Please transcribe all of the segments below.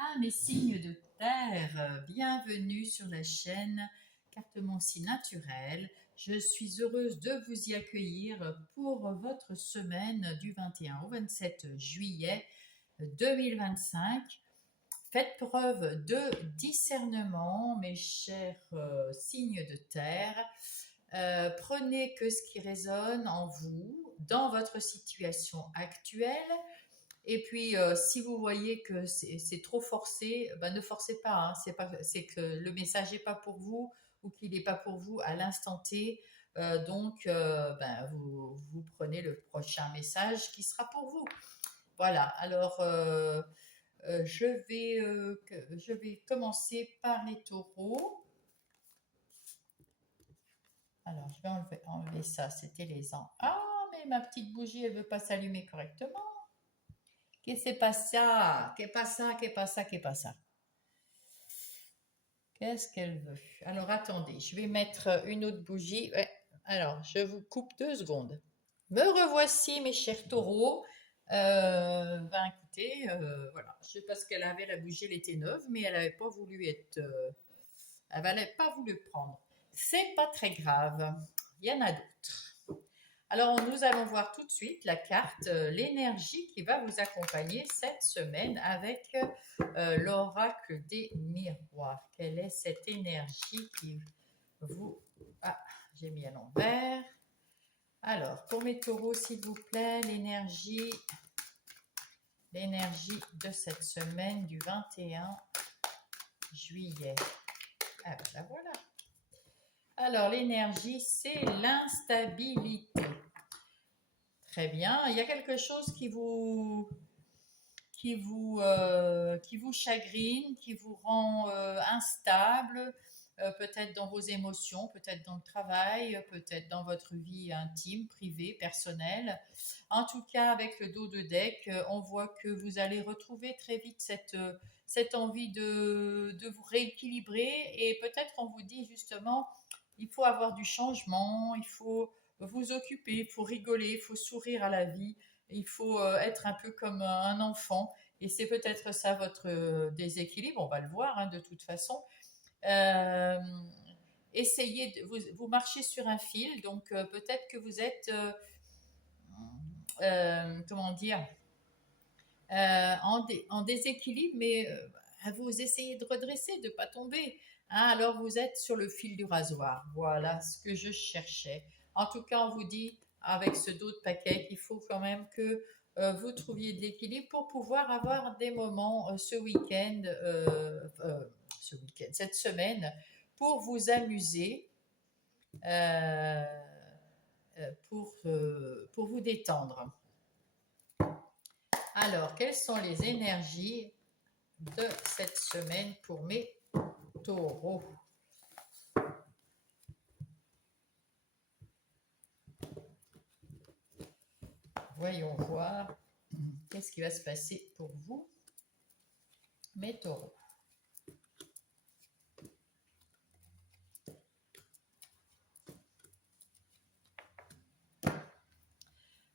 Ah, mes signes de terre, bienvenue sur la chaîne Cartomancie naturelle. Je suis heureuse de vous y accueillir pour votre semaine du 21 au 27 juillet 2025. Faites preuve de discernement, mes chers signes de terre. Prenez que ce qui résonne en vous, dans votre situation actuelle. Et puis, si vous voyez que c'est trop forcé, ben, ne forcez pas, hein. C'est que le message n'est pas pour vous ou qu'il n'est pas pour vous à l'instant T. Donc, ben, vous prenez le prochain message qui sera pour vous. Voilà. Alors, je vais commencer par les taureaux. Alors, je vais enlever ça. C'était les ans. Ah, mais ma petite bougie, elle ne veut pas s'allumer correctement. Qu'est-ce que c'est pas ça? Qu'est pas ça? Qu'est pas ça? Qu'est pas ça? Qu'est-ce qu'elle veut? Alors attendez, je vais mettre une autre bougie. Ouais. Alors, je vous coupe 2 secondes. Me revoici, mes chers taureaux. Ben écoutez, voilà. Je sais pas ce qu'elle avait, la bougie, elle était neuve, mais elle n'avait pas voulu être. Elle n'avait pas voulu prendre. C'est pas très grave. Il y en a d'autres. Alors, nous allons voir tout de suite la carte, l'énergie qui va vous accompagner cette semaine avec l'oracle des miroirs. Quelle est cette énergie qui vous... Ah, j'ai mis à l'envers. Alors, pour mes taureaux, s'il vous plaît, l'énergie de cette semaine du 21 juillet. Ah, ben la voilà. Alors, l'énergie, c'est l'instabilité. Très bien. Il y a quelque chose qui vous chagrine, qui vous rend instable, peut-être dans vos émotions, peut-être dans le travail, peut-être dans votre vie intime, privée, personnelle. En tout cas, avec le dos de deck, on voit que vous allez retrouver très vite cette envie de vous rééquilibrer et peut-être qu'on vous dit justement, il faut avoir du changement, il faut vous occuper, il faut rigoler, il faut sourire à la vie, il faut être un peu comme un enfant. Et c'est peut-être ça votre déséquilibre, on va le voir hein, de toute façon. Euh, Essayez, vous marchez sur un fil, donc peut-être que vous êtes, comment dire, en déséquilibre, mais vous essayez de redresser, de ne pas tomber. Hein, alors vous êtes sur le fil du rasoir. Voilà ce que je cherchais. En tout cas, on vous dit avec ce dos de paquet qu'il faut quand même que vous trouviez de l'équilibre pour pouvoir avoir des moments cette semaine, pour vous amuser, euh, pour vous détendre. Alors, quelles sont les énergies de cette semaine pour mes taureaux? Voyons voir qu'est-ce qui va se passer pour vous, mes taureaux.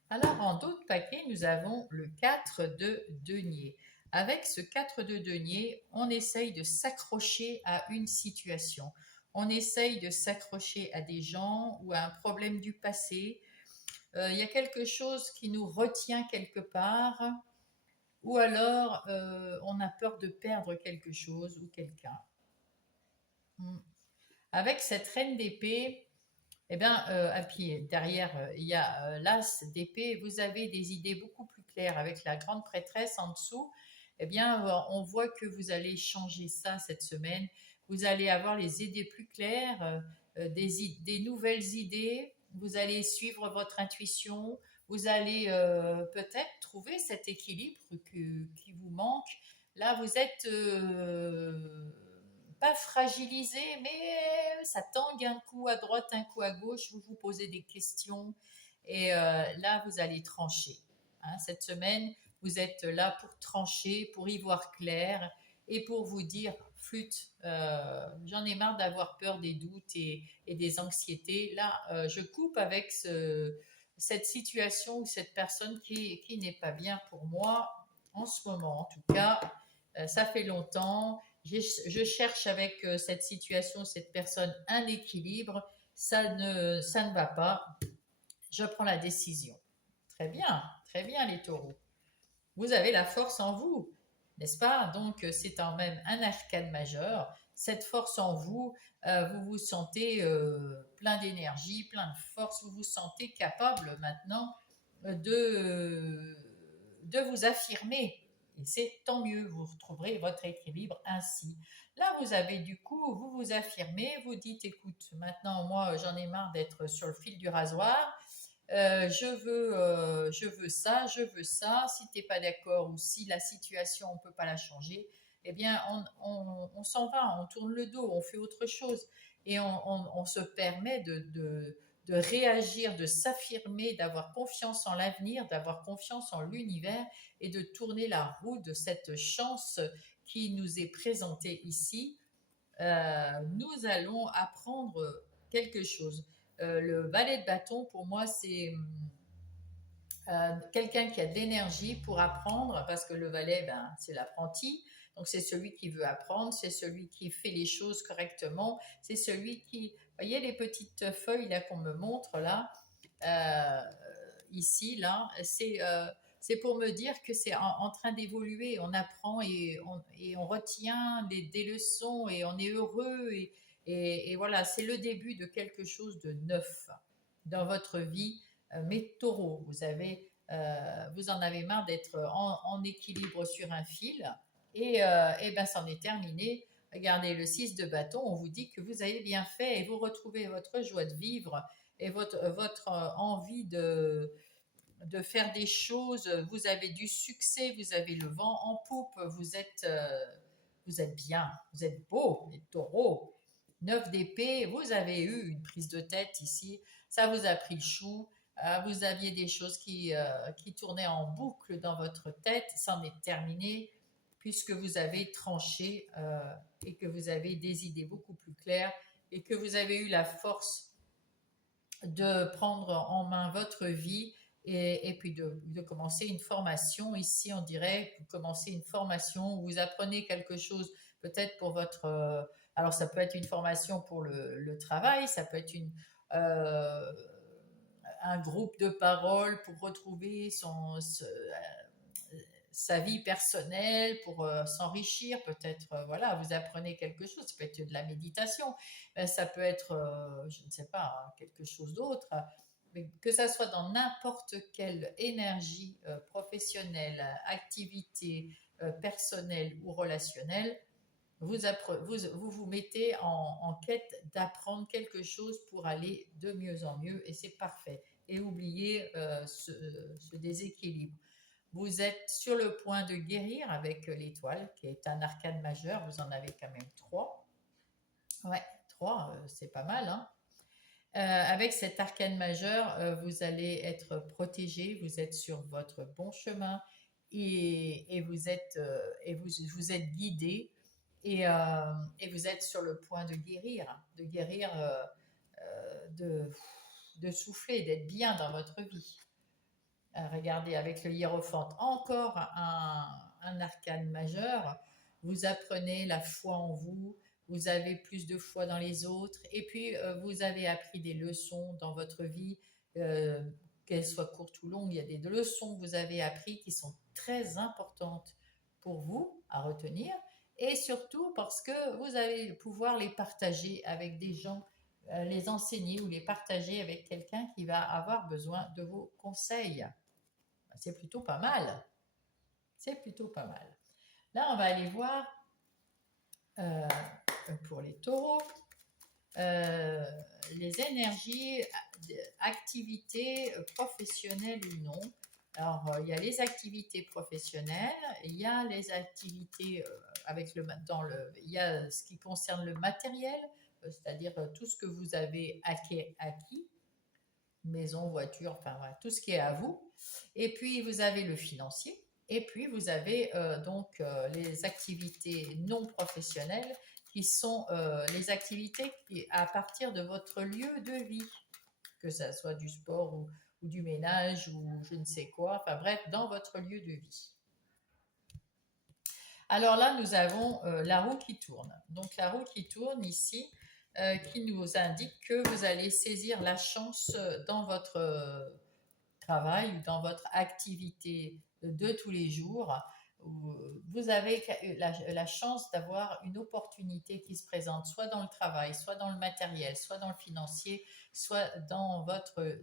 Alors, en dos de paquet, nous avons le 4 de denier. Avec ce 4 de denier, on essaye de s'accrocher à une situation. On essaye de s'accrocher à des gens ou à un problème du passé. Il y a quelque chose qui nous retient quelque part, ou alors on a peur de perdre quelque chose ou quelqu'un. Avec cette reine d'épée, eh bien, et puis derrière, il y a l'as d'épée. Vous avez des idées beaucoup plus claires avec la grande prêtresse en dessous. Eh bien, on voit que vous allez changer ça cette semaine. Vous allez avoir les idées plus claires, des nouvelles idées. Vous allez suivre votre intuition. Vous allez peut-être trouver cet équilibre qui vous manque. Là, vous êtes pas fragilisé, mais ça tangue un coup à droite, un coup à gauche. Vous vous posez des questions et là, vous allez trancher. Hein, cette semaine, vous êtes là pour trancher, pour y voir clair et pour vous dire, flûte, j'en ai marre d'avoir peur des doutes et des anxiétés. Là, je coupe avec cette situation ou cette personne qui n'est pas bien pour moi en ce moment. En tout cas, ça fait longtemps, je cherche avec cette situation, cette personne, un équilibre, ça ne va pas, je prends la décision. Très bien les taureaux. Vous avez la force en vous, n'est-ce pas? Donc, c'est quand même un arcane majeur. Cette force en vous, vous vous sentez plein d'énergie, plein de force, vous vous sentez capable maintenant de vous affirmer. Et c'est tant mieux, vous retrouverez votre équilibre ainsi. Là, vous avez du coup, vous vous affirmez, vous dites, écoute, maintenant, moi, j'en ai marre d'être sur le fil du rasoir. Je veux ça, je veux ça. Si tu n'es pas d'accord ou si la situation, on ne peut pas la changer, eh bien, on s'en va, on tourne le dos, on fait autre chose. Et on se permet de réagir, de s'affirmer, d'avoir confiance en l'avenir, d'avoir confiance en l'univers et de tourner la roue de cette chance qui nous est présentée ici. Nous allons apprendre quelque chose. Le valet de bâton, pour moi, c'est quelqu'un qui a de l'énergie pour apprendre, parce que le valet, ben, c'est l'apprenti. Donc, c'est celui qui veut apprendre, c'est celui qui fait les choses correctement, c'est celui qui... Vous voyez les petites feuilles là qu'on me montre là, euh, ici, là, c'est pour me dire que c'est en train d'évoluer. On apprend et on retient des leçons et on est heureux. Et voilà, c'est le début de quelque chose de neuf dans votre vie. Mais taureau, vous en avez marre d'être en équilibre sur un fil. Et ben, c'en est terminé. Regardez le 6 de bâton, on vous dit que vous avez bien fait et vous retrouvez votre joie de vivre et votre envie de faire des choses, vous avez du succès, vous avez le vent en poupe, vous êtes bien, vous êtes beau, les taureaux. 9 d'épée, vous avez eu une prise de tête ici, ça vous a pris le chou, vous aviez des choses qui tournaient en boucle dans votre tête, ça en est terminé, puisque vous avez tranché et que vous avez des idées beaucoup plus claires et que vous avez eu la force de prendre en main votre vie et puis de commencer une formation. Ici, on dirait que vous commencez une formation où vous apprenez quelque chose peut-être pour votre... alors, ça peut être une formation pour le travail, ça peut être un groupe de parole pour retrouver sa vie personnelle, pour s'enrichir, peut-être, voilà, vous apprenez quelque chose, ça peut être de la méditation, ça peut être, je ne sais pas, hein, quelque chose d'autre, mais que ça soit dans n'importe quelle énergie professionnelle, activité personnelle ou relationnelle, vous mettez en quête d'apprendre quelque chose pour aller de mieux en mieux, et c'est parfait. Et oubliez ce déséquilibre. Vous êtes sur le point de guérir avec l'étoile, qui est un arcane majeur. Vous en avez quand même 3. Ouais, 3, c'est pas mal, hein. Avec cet arcane majeur, vous allez être protégé, vous êtes sur votre bon chemin et vous êtes guidé et vous êtes sur le point de guérir, de souffler, d'être bien dans votre vie. Regardez, avec le hiérophante, encore un arcane majeur. Vous apprenez la foi en vous, vous avez plus de foi dans les autres, et puis vous avez appris des leçons dans votre vie, euh, qu'elles soient courtes ou longues. Il y a des leçons que vous avez apprises qui sont très importantes pour vous à retenir, et surtout parce que vous allez pouvoir les partager avec des gens, les enseigner ou les partager avec quelqu'un qui va avoir besoin de vos conseils. C'est plutôt pas mal. C'est plutôt pas mal. Là, on va aller voir euh, pour les taureaux les énergies, activités professionnelles ou non. Alors, il y a les activités professionnelles, il y a les activités il y a ce qui concerne le matériel, c'est-à-dire tout ce que vous avez acquis, maison, voiture, enfin voilà, tout ce qui est à vous. Et puis vous avez le financier. Et puis vous avez les activités non professionnelles qui sont les activités à partir de votre lieu de vie, que ça soit du sport ou du ménage ou je ne sais quoi, enfin bref, dans votre lieu de vie. Alors là, nous avons la roue qui tourne. Donc la roue qui tourne ici, qui nous indique que vous allez saisir la chance dans votre travail ou dans votre activité de tous les jours. Vous avez la chance d'avoir une opportunité qui se présente, soit dans le travail, soit dans le matériel, soit dans le financier, soit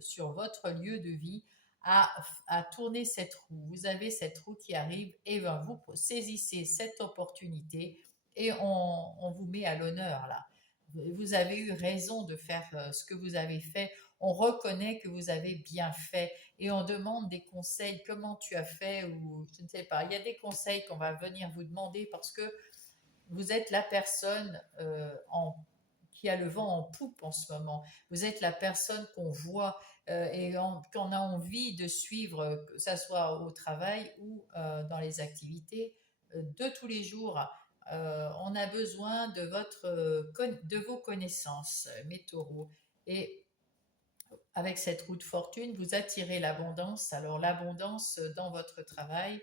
sur votre lieu de vie, à, à tourner cette roue. Vous avez cette roue qui arrive et ben, vous saisissez cette opportunité et on vous met à l'honneur là. Vous avez eu raison de faire ce que vous avez fait. On reconnaît que vous avez bien fait et on demande des conseils, comment tu as fait ou je ne sais pas. Il y a des conseils qu'on va venir vous demander parce que vous êtes la personne qui a le vent en poupe en ce moment. Vous êtes la personne qu'on voit qu'on a envie de suivre, que ce soit au travail ou dans les activités de tous les jours. On a besoin de vos connaissances, mes taureaux. Et avec cette roue de fortune, vous attirez l'abondance. Alors l'abondance dans votre travail,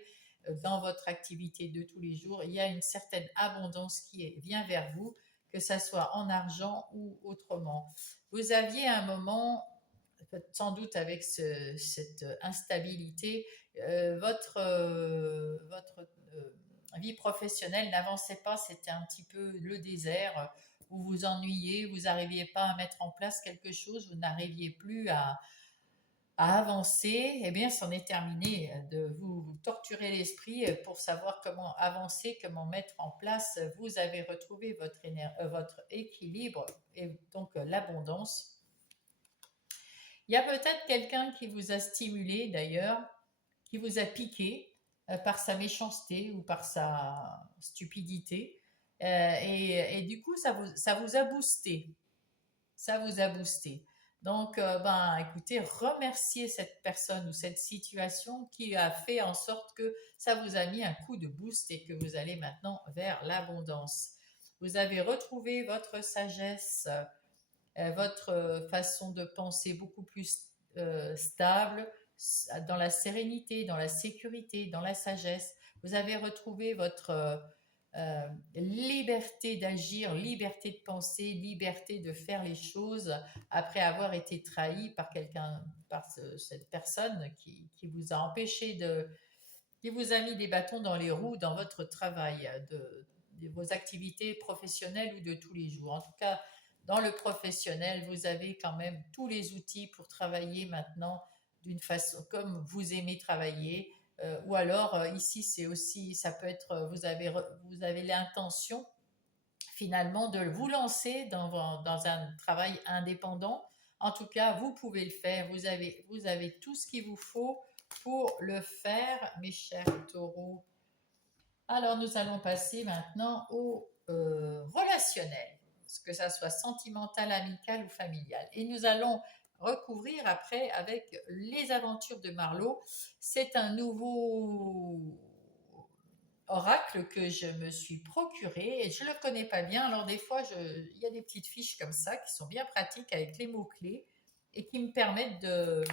dans votre activité de tous les jours, il y a une certaine abondance vient vers vous, que ça soit en argent ou autrement. Vous aviez un moment, sans doute avec cette instabilité, votre vie professionnelle n'avançait pas, c'était un petit peu le désert, vous vous ennuyez, vous n'arriviez pas à mettre en place quelque chose, vous n'arriviez plus à avancer, eh bien, c'en est terminé de vous torturer l'esprit pour savoir comment avancer, comment mettre en place. Vous avez retrouvé votre équilibre et donc l'abondance. Il y a peut-être quelqu'un qui vous a stimulé d'ailleurs, qui vous a piqué par sa méchanceté ou par sa stupidité. Et du coup, ça vous a boosté. Ça vous a boosté. Donc, ben, écoutez, remerciez cette personne ou cette situation qui a fait en sorte que ça vous a mis un coup de boost et que vous allez maintenant vers l'abondance. Vous avez retrouvé votre sagesse, votre façon de penser beaucoup plus stable, dans la sérénité, dans la sécurité, dans la sagesse. Vous avez retrouvé votre liberté d'agir, liberté de penser, liberté de faire les choses après avoir été trahi par quelqu'un, cette personne qui vous a empêché qui vous a mis des bâtons dans les roues dans votre travail, de vos activités professionnelles ou de tous les jours. En tout cas, dans le professionnel, vous avez quand même tous les outils pour travailler maintenant d'une façon comme vous aimez travailler. Ou alors, ici, c'est aussi, ça peut être, vous avez l'intention finalement de vous lancer dans un travail indépendant. En tout cas, vous pouvez le faire. Vous avez tout ce qu'il vous faut pour le faire, mes chers taureaux. Alors, nous allons passer maintenant au relationnel, que ça soit sentimental, amical ou familial. Et nous allons recouvrir après avec les aventures de Marlowe. C'est un nouveau oracle que je me suis procuré et je ne le connais pas bien. Alors des fois, il y a des petites fiches comme ça qui sont bien pratiques avec les mots-clés et qui me permettent de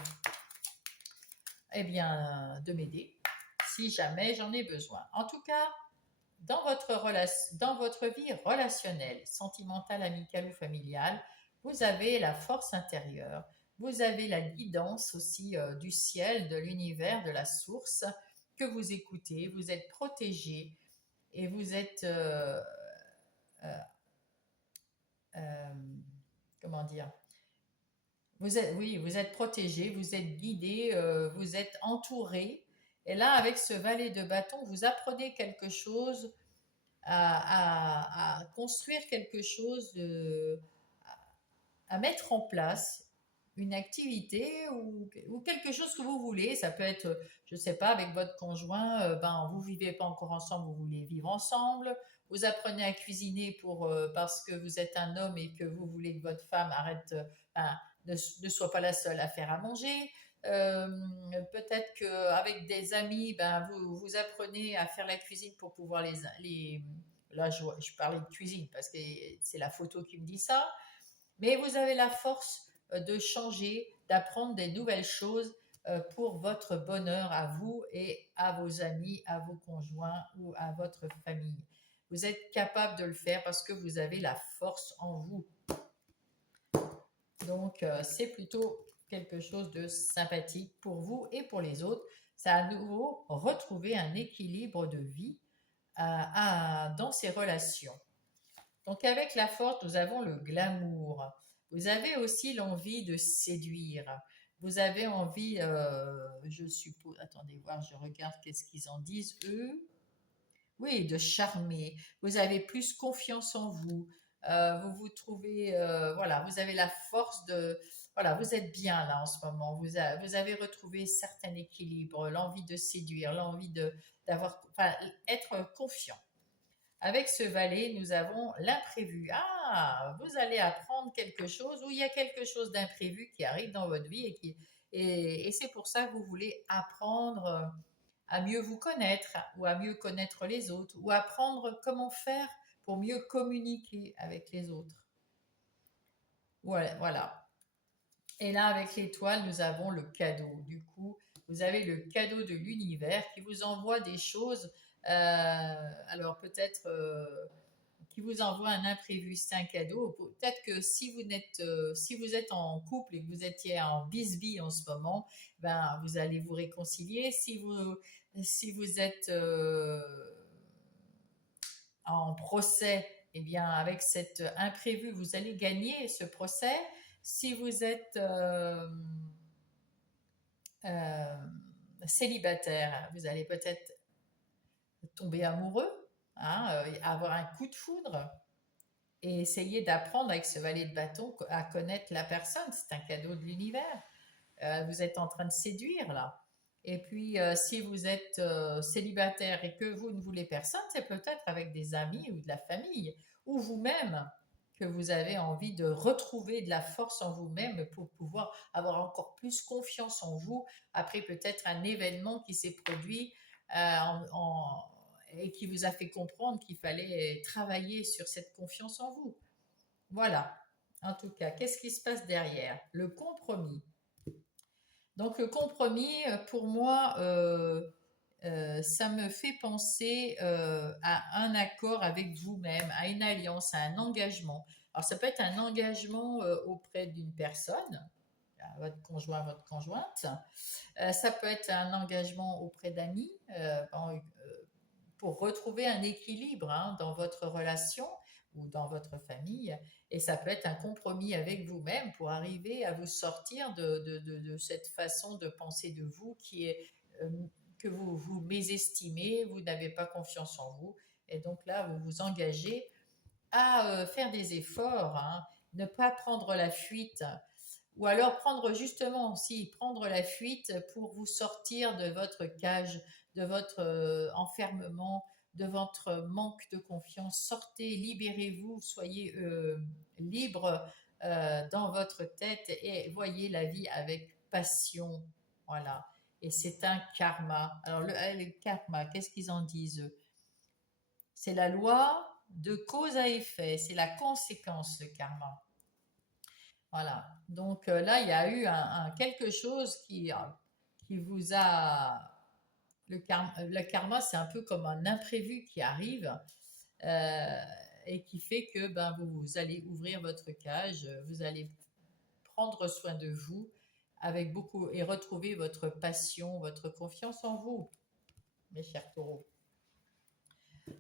m'aider si jamais j'en ai besoin. En tout cas, dans votre vie relationnelle, sentimentale, amicale ou familiale, vous avez la force intérieure, vous avez la guidance aussi du ciel, de l'univers, de la source, que vous écoutez, vous êtes protégé et vous êtes, euh, euh, comment dire, oui, vous êtes protégé, vous êtes guidé, vous êtes entouré. Et là, avec ce valet de bâton, vous apprenez quelque chose à construire quelque chose, à mettre en place une activité ou quelque chose que vous voulez. Ça peut être, je ne sais pas, avec votre conjoint, ben, vous ne vivez pas encore ensemble, vous voulez vivre ensemble. Vous apprenez à cuisiner parce que vous êtes un homme et que vous voulez que votre femme arrête, ben, ne soit pas la seule à faire à manger. Euh, Peut-être qu'avec des amis, ben, vous apprenez à faire la cuisine pour pouvoir là, je parlais de cuisine parce que c'est la photo qui me dit ça. Mais vous avez la force de changer, d'apprendre des nouvelles choses pour votre bonheur à vous et à vos amis, à vos conjoints ou à votre famille. Vous êtes capable de le faire parce que vous avez la force en vous. Donc, c'est plutôt quelque chose de sympathique pour vous et pour les autres. Ça a à nouveau retrouvé un équilibre de vie dans ces relations. Donc, avec la force, nous avons le glamour. Vous avez aussi l'envie de séduire. Vous avez envie, je suppose, attendez voir, je regarde qu'est-ce qu'ils en disent, eux. Oui, de charmer. Vous avez plus confiance en vous. Vous vous trouvez, voilà, vous avez la force de, voilà, vous êtes bien là en ce moment. Vous avez retrouvé certain équilibre, l'envie de séduire, l'envie d'avoir, enfin, être confiant. Avec ce valet, nous avons l'imprévu. Ah, vous allez apprendre quelque chose ou il y a quelque chose d'imprévu qui arrive dans votre vie et c'est pour ça que vous voulez apprendre à mieux vous connaître ou à mieux connaître les autres ou apprendre comment faire pour mieux communiquer avec les autres. Voilà, voilà. Et là, avec l'étoile, nous avons le cadeau. Du coup, vous avez le cadeau de l'univers qui vous envoie des choses. Alors peut-être qui vous envoie un imprévu, c'est un cadeau. Peut-être que si vous êtes en couple et que vous étiez en bisbille en ce moment, ben vous allez vous réconcilier. Si vous êtes en procès, eh bien avec cet imprévu, vous allez gagner ce procès. Si vous êtes euh, célibataire, vous allez peut-être tomber amoureux, hein, avoir un coup de foudre et essayer d'apprendre avec ce valet de bâton à connaître la personne. C'est un cadeau de l'univers. Vous êtes en train de séduire là. Et puis, si vous êtes célibataire et que vous ne voulez personne, c'est peut-être avec des amis ou de la famille ou vous-même que vous avez envie de retrouver de la force en vous-même pour pouvoir avoir encore plus confiance en vous après peut-être un événement qui s'est produit et qui vous a fait comprendre qu'il fallait travailler sur cette confiance en vous. Voilà. En tout cas, qu'est-ce qui se passe derrière? Le compromis. Donc le compromis, pour moi, ça me fait penser à un accord avec vous-même, à une alliance, à un engagement. Alors ça peut être un engagement auprès d'une personne, votre conjoint, votre conjointe. Ça peut être un engagement auprès d'amis pour retrouver un équilibre hein, dans votre relation ou dans votre famille. Et ça peut être un compromis avec vous-même pour arriver à vous sortir de cette façon de penser de vous qui est euh, que vous vous mésestimez, vous n'avez pas confiance en vous. Et donc là, vous vous engagez à faire des efforts, hein, ne pas prendre la fuite, ou alors prendre justement aussi prendre la fuite pour vous sortir de votre cage, de votre enfermement, de votre manque de confiance. Sortez, libérez-vous, soyez libre dans votre tête et voyez la vie avec passion. Voilà. Et c'est un karma. Alors le karma, qu'est-ce qu'ils en disent eux? C'est la loi de cause à effet, c'est la conséquence, le karma. Voilà. Donc là, il y a eu quelque chose qui vous a... le karma, c'est un peu comme un imprévu qui arrive euh, et qui fait que ben, vous allez ouvrir votre cage, vous allez prendre soin de vous avec beaucoup et retrouver votre passion, votre confiance en vous, mes chers taureaux.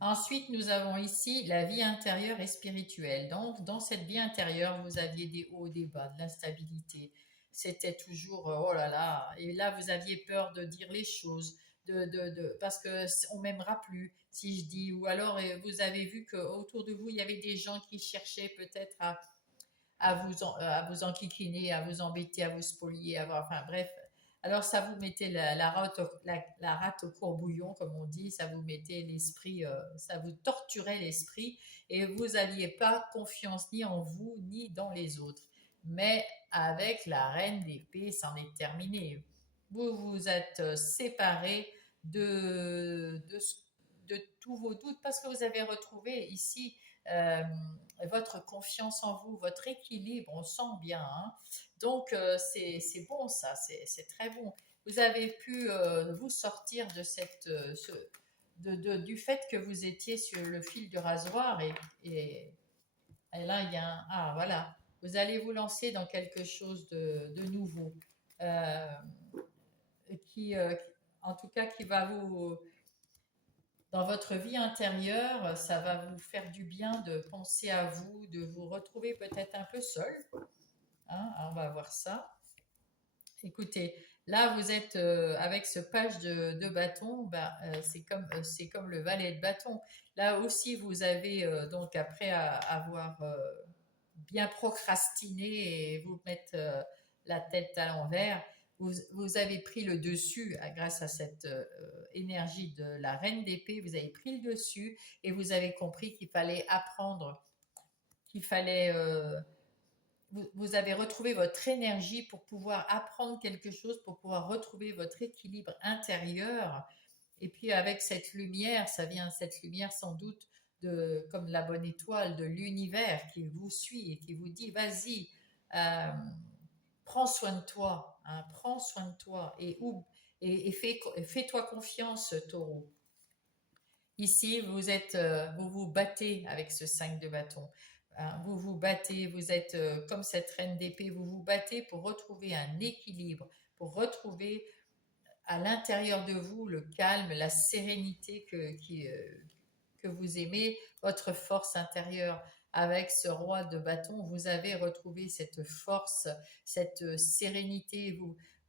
Ensuite, nous avons ici la vie intérieure et spirituelle. Donc, dans cette vie intérieure, vous aviez des hauts, des bas, de l'instabilité. C'était toujours, oh là là. Et là, vous aviez peur de dire les choses, parce que on m'aimera plus si je dis. Ou alors, vous avez vu qu'autour de vous, il y avait des gens qui cherchaient peut-être à vous enquiquiner, à vous embêter, à vous spolier, enfin bref. Alors ça vous mettait la rate au courbouillon, comme on dit, ça vous mettait l'esprit, ça vous torturait l'esprit et vous n'aviez pas confiance ni en vous ni dans les autres. Mais avec la reine d'épée, c'en est terminé. Vous vous êtes séparés de, de tous vos doutes parce que vous avez retrouvé ici euh, votre confiance en vous, votre équilibre, on sent bien. Hein. Donc c'est bon ça, c'est très bon. vous avez pu vous sortir de du fait que vous étiez sur le fil du rasoir et là, il y a un... Ah, voilà. Vous allez vous lancer dans quelque chose de nouveau. Euh, qui, en tout cas, qui va vous... Dans votre vie intérieure, ça va vous faire du bien de penser à vous, de vous retrouver peut-être un peu seul. Hein, on va voir ça. Écoutez, là, vous êtes avec ce page de bâton, bah, c'est comme le valet de bâton. Là aussi, vous avez, donc, après avoir bien procrastiner et vous mettre la tête à l'envers, vous avez pris le dessus grâce à cette énergie de la reine d'épée, vous avez pris le dessus et vous avez compris qu'il fallait apprendre, qu'il fallait... vous avez retrouvé votre énergie pour pouvoir apprendre quelque chose, pour pouvoir retrouver votre équilibre intérieur. Et puis avec cette lumière, ça vient cette lumière sans doute comme la bonne étoile de l'univers qui vous suit et qui vous dit vas-y, euh, prends soin de toi, hein, prends soin de toi et fais-toi confiance, taureau. Ici, vous vous battez avec ce 5 de bâton. Hein, vous vous battez, vous êtes comme cette reine d'épée, vous vous battez pour retrouver un équilibre, pour retrouver à l'intérieur de vous le calme, la sérénité que vous aimez, votre force intérieure. Avec ce roi de bâton, vous avez retrouvé cette force, cette sérénité.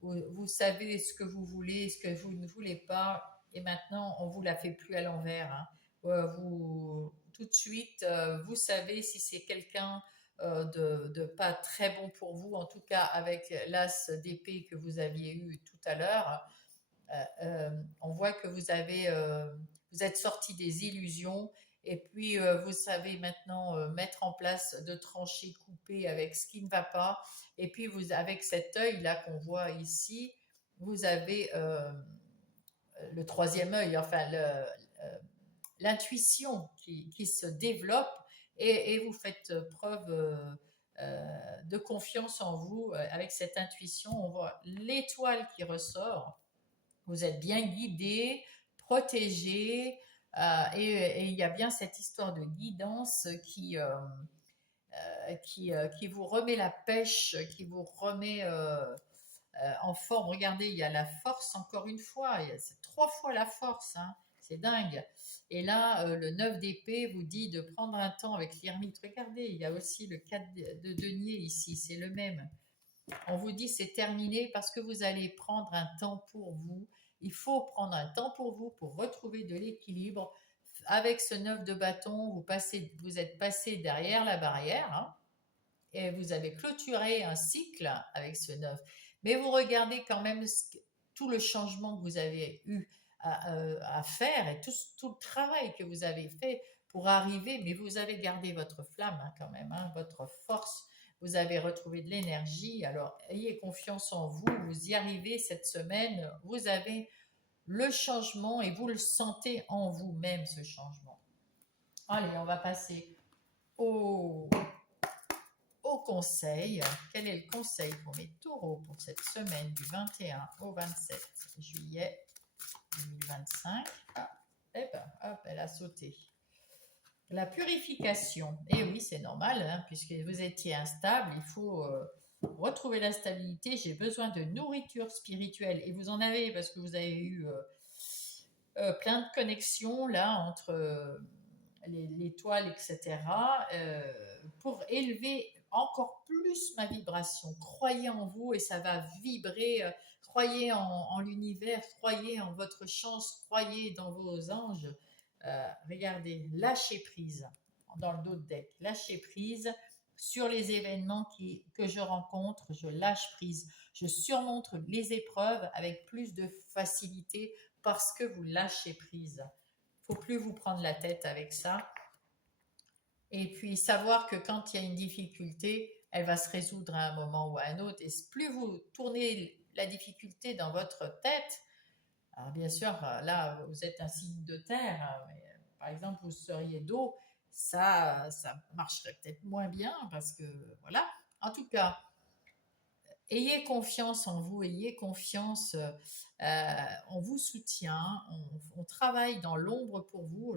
Vous savez ce que vous voulez, ce que vous ne voulez pas. Et maintenant, on ne vous la fait plus à l'envers. Hein. Tout de suite, vous savez si c'est quelqu'un de pas très bon pour vous, en tout cas avec l'as d'épée que vous aviez eu tout à l'heure. On voit que vous êtes sorti des illusions et puis vous savez maintenant mettre en place de trancher, couper avec ce qui ne va pas. Et puis avec cet œil là qu'on voit ici, vous avez le troisième œil, enfin l'intuition qui se développe et vous faites preuve de confiance en vous avec cette intuition. On voit l'étoile qui ressort, vous êtes bien guidé, protégé, et il y a bien cette histoire de guidance qui vous remet la pêche, qui vous remet en forme. Regardez, il y a la force encore une fois, c'est 3 fois la force, hein, c'est dingue. Et là, le 9 d'épée vous dit de prendre un temps avec l'ermite. Regardez, il y a aussi le 4 de denier ici, c'est le même. On vous dit c'est terminé parce que vous allez prendre un temps pour vous. Il faut prendre un temps pour vous pour retrouver de l'équilibre. Avec ce 9 de bâton, vous êtes passé derrière la barrière, hein, et vous avez clôturé un cycle avec ce 9. Mais vous regardez quand même tout le changement que vous avez eu à faire et tout le travail que vous avez fait pour arriver, mais vous avez gardé votre flamme, hein, quand même, hein, votre force. Vous avez retrouvé de l'énergie, alors ayez confiance en vous, vous y arrivez cette semaine, vous avez le changement et vous le sentez en vous-même, ce changement. Allez, on va passer au, au conseil. Quel est le conseil pour mes taureaux pour cette semaine du 21 au 27 juillet 2025? Ah, eh ben, hop, elle a sauté. La purification. Eh oui, c'est normal, hein, puisque vous étiez instable, il faut retrouver la stabilité. J'ai besoin de nourriture spirituelle. Et vous en avez parce que vous avez eu plein de connexions là entre l'étoile, etc. Pour élever encore plus ma vibration. Croyez en vous et ça va vibrer. Croyez en l'univers, croyez en votre chance, croyez dans vos anges. Regardez, lâchez prise dans le dos de deck, lâchez prise sur les événements que je rencontre, je lâche prise, je surmonte les épreuves avec plus de facilité parce que vous lâchez prise. Il ne faut plus vous prendre la tête avec ça. Et puis savoir que quand il y a une difficulté, elle va se résoudre à un moment ou à un autre. Et plus vous tournez la difficulté dans votre tête, alors bien sûr, là, vous êtes un signe de terre, mais par exemple, vous seriez d'eau, ça marcherait peut-être moins bien parce que, voilà. En tout cas, ayez confiance en vous, ayez confiance, on vous soutient, on travaille dans l'ombre pour vous,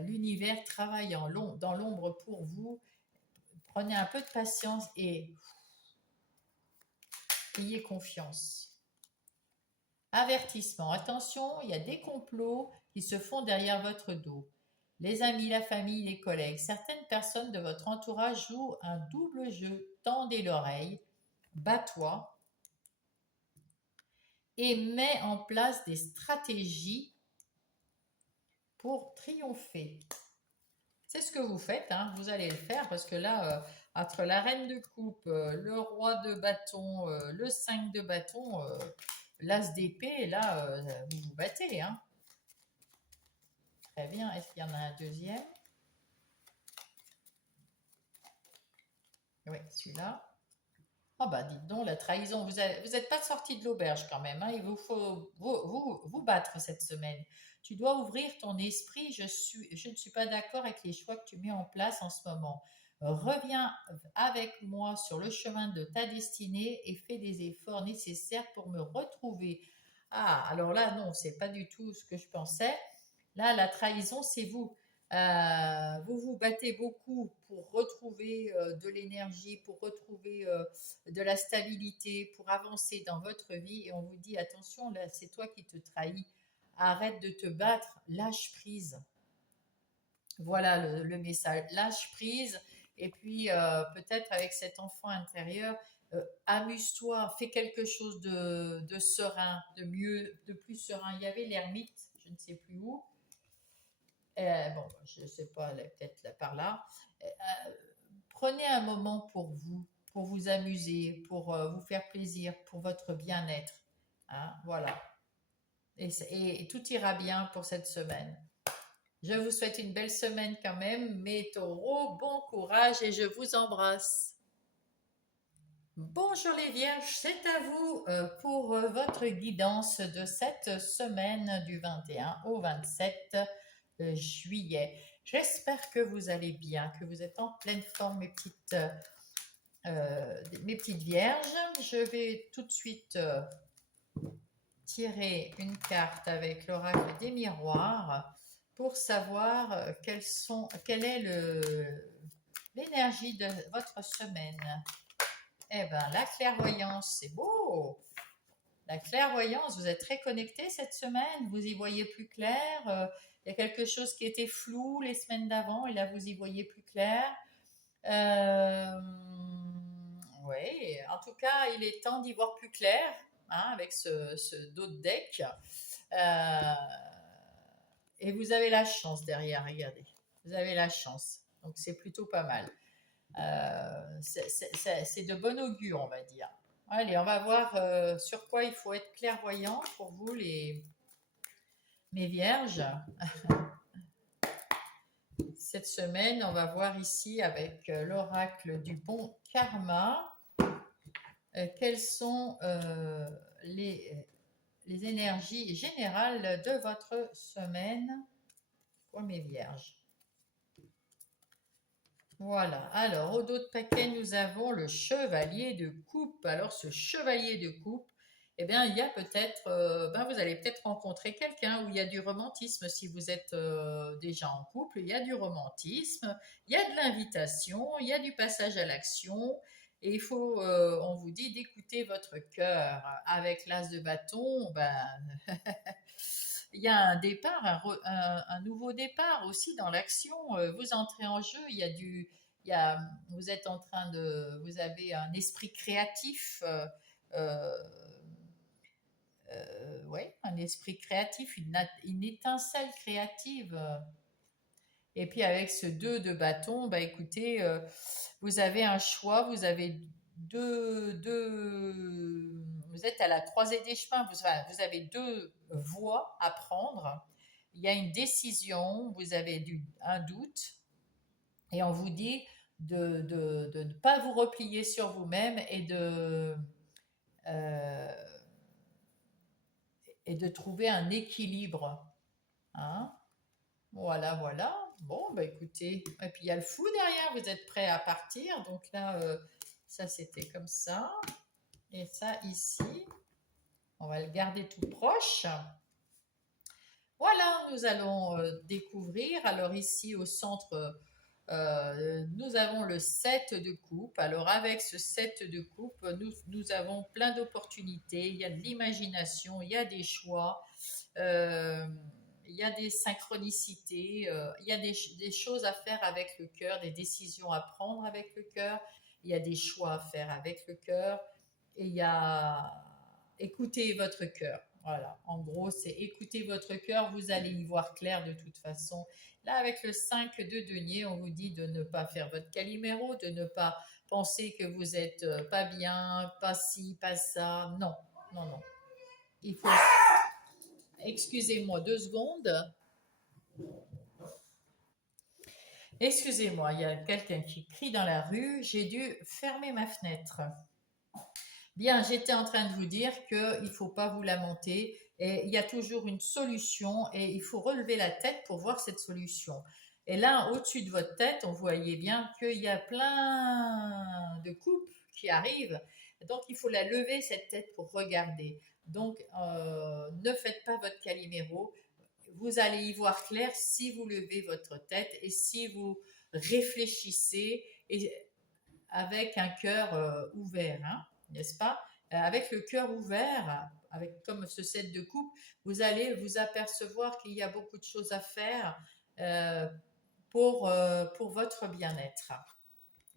l'univers travaille dans l'ombre pour vous. Prenez un peu de patience et ayez confiance. Avertissement, attention, il y a des complots qui se font derrière votre dos. Les amis, la famille, les collègues, certaines personnes de votre entourage jouent un double jeu. Tendez l'oreille, bats-toi et mets en place des stratégies pour triompher. C'est ce que vous faites, hein, vous allez le faire parce que là, entre la reine de coupe, le roi de bâton, le 5 de bâton, l'as d'épée, là, vous vous battez. Hein. Très bien, est-ce qu'il y en a un deuxième? Oui, celui-là. Ah bah dites donc, la trahison, vous n'êtes pas sorti de l'auberge quand même, hein, il vous faut vous battre cette semaine. Tu dois ouvrir ton esprit, je ne suis pas d'accord avec les choix que tu mets en place en ce moment. Reviens avec moi sur le chemin de ta destinée et fais des efforts nécessaires pour me retrouver. Ah, alors là, non, c'est pas du tout ce que je pensais. Là, la trahison, c'est vous. Vous vous battez beaucoup pour retrouver de l'énergie, pour retrouver de la stabilité, pour avancer dans votre vie. Et on vous dit, attention, là, c'est toi qui te trahis. Arrête de te battre, lâche prise. Voilà le message, lâche prise. Et puis, peut-être avec cet enfant intérieur, amuse-toi, fais quelque chose de serein, de mieux, de plus serein. Il y avait l'ermite, je ne sais plus où. Bon, je ne sais pas, elle est peut-être là, par là. Prenez un moment pour vous amuser, pour vous faire plaisir, pour votre bien-être. Hein, voilà. Et tout ira bien pour cette semaine. Je vous souhaite une belle semaine quand même, mes taureaux, bon courage et je vous embrasse. Bonjour les vierges, c'est à vous pour votre guidance de cette semaine du 21 au 27 juillet. J'espère que vous allez bien, que vous êtes en pleine forme, mes petites vierges. Je vais tout de suite tirer une carte avec l'oracle des miroirs pour savoir quelle est l'énergie de votre semaine. Eh bien, la clairvoyance, c'est beau. La clairvoyance, vous êtes très connecté cette semaine, vous y voyez plus clair. Il y a quelque chose qui était flou les semaines d'avant et là vous y voyez plus clair. Oui, en tout cas, il est temps d'y voir plus clair hein, avec ce dos de deck. Et vous avez la chance derrière, regardez. Vous avez la chance. Donc c'est plutôt pas mal. C'est de bon augure, on va dire. Allez, on va voir sur quoi il faut être clairvoyant pour vous, mes vierges. Cette semaine, on va voir ici avec l'oracle du bon karma quelles sont les énergies générales de votre semaine pour mes vierges. Voilà, alors au dos de paquet, nous avons le chevalier de coupe. Alors ce chevalier de coupe, eh bien il y a peut-être, vous allez peut-être rencontrer quelqu'un où il y a du romantisme si vous êtes déjà en couple, il y a du romantisme, il y a de l'invitation, il y a du passage à l'action et il faut, on vous dit d'écouter votre cœur. Avec l'as de bâton, il y a un départ, un nouveau départ aussi dans l'action. Vous entrez en jeu, vous êtes en train vous avez un esprit créatif, ouais, un esprit créatif, une étincelle créative. Et puis avec ce 2 de bâton, écoutez, vous avez un choix, vous avez vous êtes à la croisée des chemins, vous avez deux voies à prendre. Il y a une décision, vous avez un doute, et on vous dit de ne pas vous replier sur vous-même euh, et de trouver un équilibre. Hein. Voilà, voilà. Bon, écoutez. Et puis il y a le fou derrière, vous êtes prêts à partir. Donc là, Ça, c'était comme ça. Et ça, ici, on va le garder tout proche. Voilà, nous allons découvrir. Alors ici, au centre, nous avons le 7 de coupe. Alors avec ce 7 de coupe, nous avons plein d'opportunités. Il y a de l'imagination, il y a des choix, euh, il y a des synchronicités, il y a des choses à faire avec le cœur, des décisions à prendre avec le cœur, il y a des choix à faire avec le cœur, et il y a écouter votre cœur. Voilà, en gros, c'est écouter votre cœur, vous allez y voir clair de toute façon. Là, avec le 5 de denier, on vous dit de ne pas faire votre caliméro, de ne pas penser que vous êtes pas bien, pas ci, pas ça. Non, non, non. Il faut... Excusez-moi 2 secondes. Excusez-moi, il y a quelqu'un qui crie dans la rue. J'ai dû fermer ma fenêtre. Bien, j'étais en train de vous dire qu'il ne faut pas vous lamenter et il y a toujours une solution et il faut relever la tête pour voir cette solution. Et là, au-dessus de votre tête, on voyait bien qu'il y a plein de coupes qui arrivent. Donc, il faut la lever, cette tête, pour regarder. Donc, ne faites pas votre caliméro. Vous allez y voir clair si vous levez votre tête et si vous réfléchissez et avec un cœur ouvert, hein, n'est-ce pas? Avec le cœur ouvert, avec comme ce set de coupe, vous allez vous apercevoir qu'il y a beaucoup de choses à faire euh, pour votre bien-être.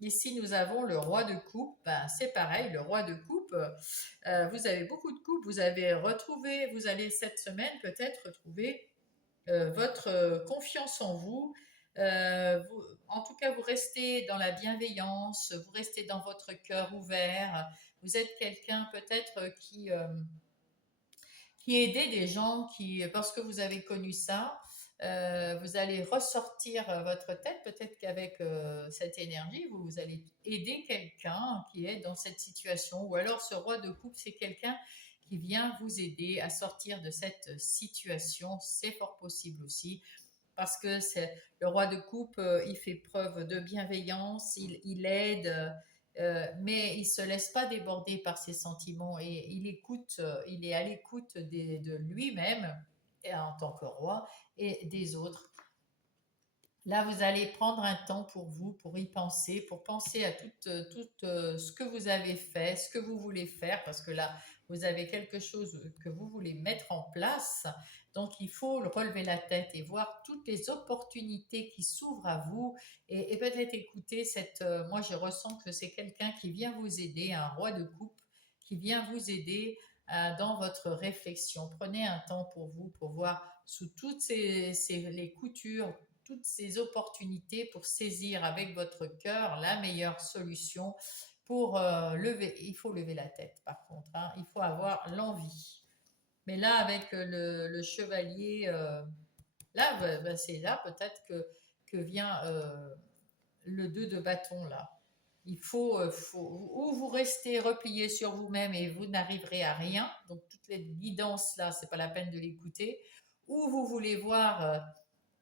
Ici, nous avons le roi de coupe. Ben, c'est pareil, le roi de coupe. Vous avez beaucoup de coupes. Vous avez retrouvé, vous allez cette semaine peut-être retrouver votre confiance en vous. En tout cas, vous restez dans la bienveillance, vous restez dans votre cœur ouvert. Vous êtes quelqu'un peut-être qui aidait des gens parce que vous avez connu ça, vous allez ressortir votre tête. Peut-être qu'avec cette énergie, vous allez aider quelqu'un qui est dans cette situation. Ou alors, ce roi de coupe, c'est quelqu'un qui vient vous aider à sortir de cette situation. C'est fort possible aussi parce que c'est le roi de coupe, il fait preuve de bienveillance, il aide, mais il se laisse pas déborder par ses sentiments et il écoute, il est à l'écoute de lui-même en tant que roi et des autres. Là, vous allez prendre un temps pour vous, pour penser à tout ce que vous avez fait, ce que vous voulez faire, parce que là, vous avez quelque chose que vous voulez mettre en place. Donc, il faut relever la tête et voir toutes les opportunités qui s'ouvrent à vous et peut-être écouter cette... moi, je ressens que c'est quelqu'un qui vient vous aider, un roi de coupe, qui vient vous aider dans votre réflexion. Prenez un temps pour vous, pour voir sous toutes les coutures, toutes ces opportunités pour saisir avec votre cœur la meilleure solution pour lever. Il faut lever la tête par contre, hein, il faut avoir l'envie. Mais là, avec le chevalier, là, c'est là peut-être que vient le 2 de bâton là. Il faut, ou vous restez replié sur vous-même et vous n'arriverez à rien. Donc toutes les guidances là, c'est pas la peine de l'écouter. Ou vous voulez voir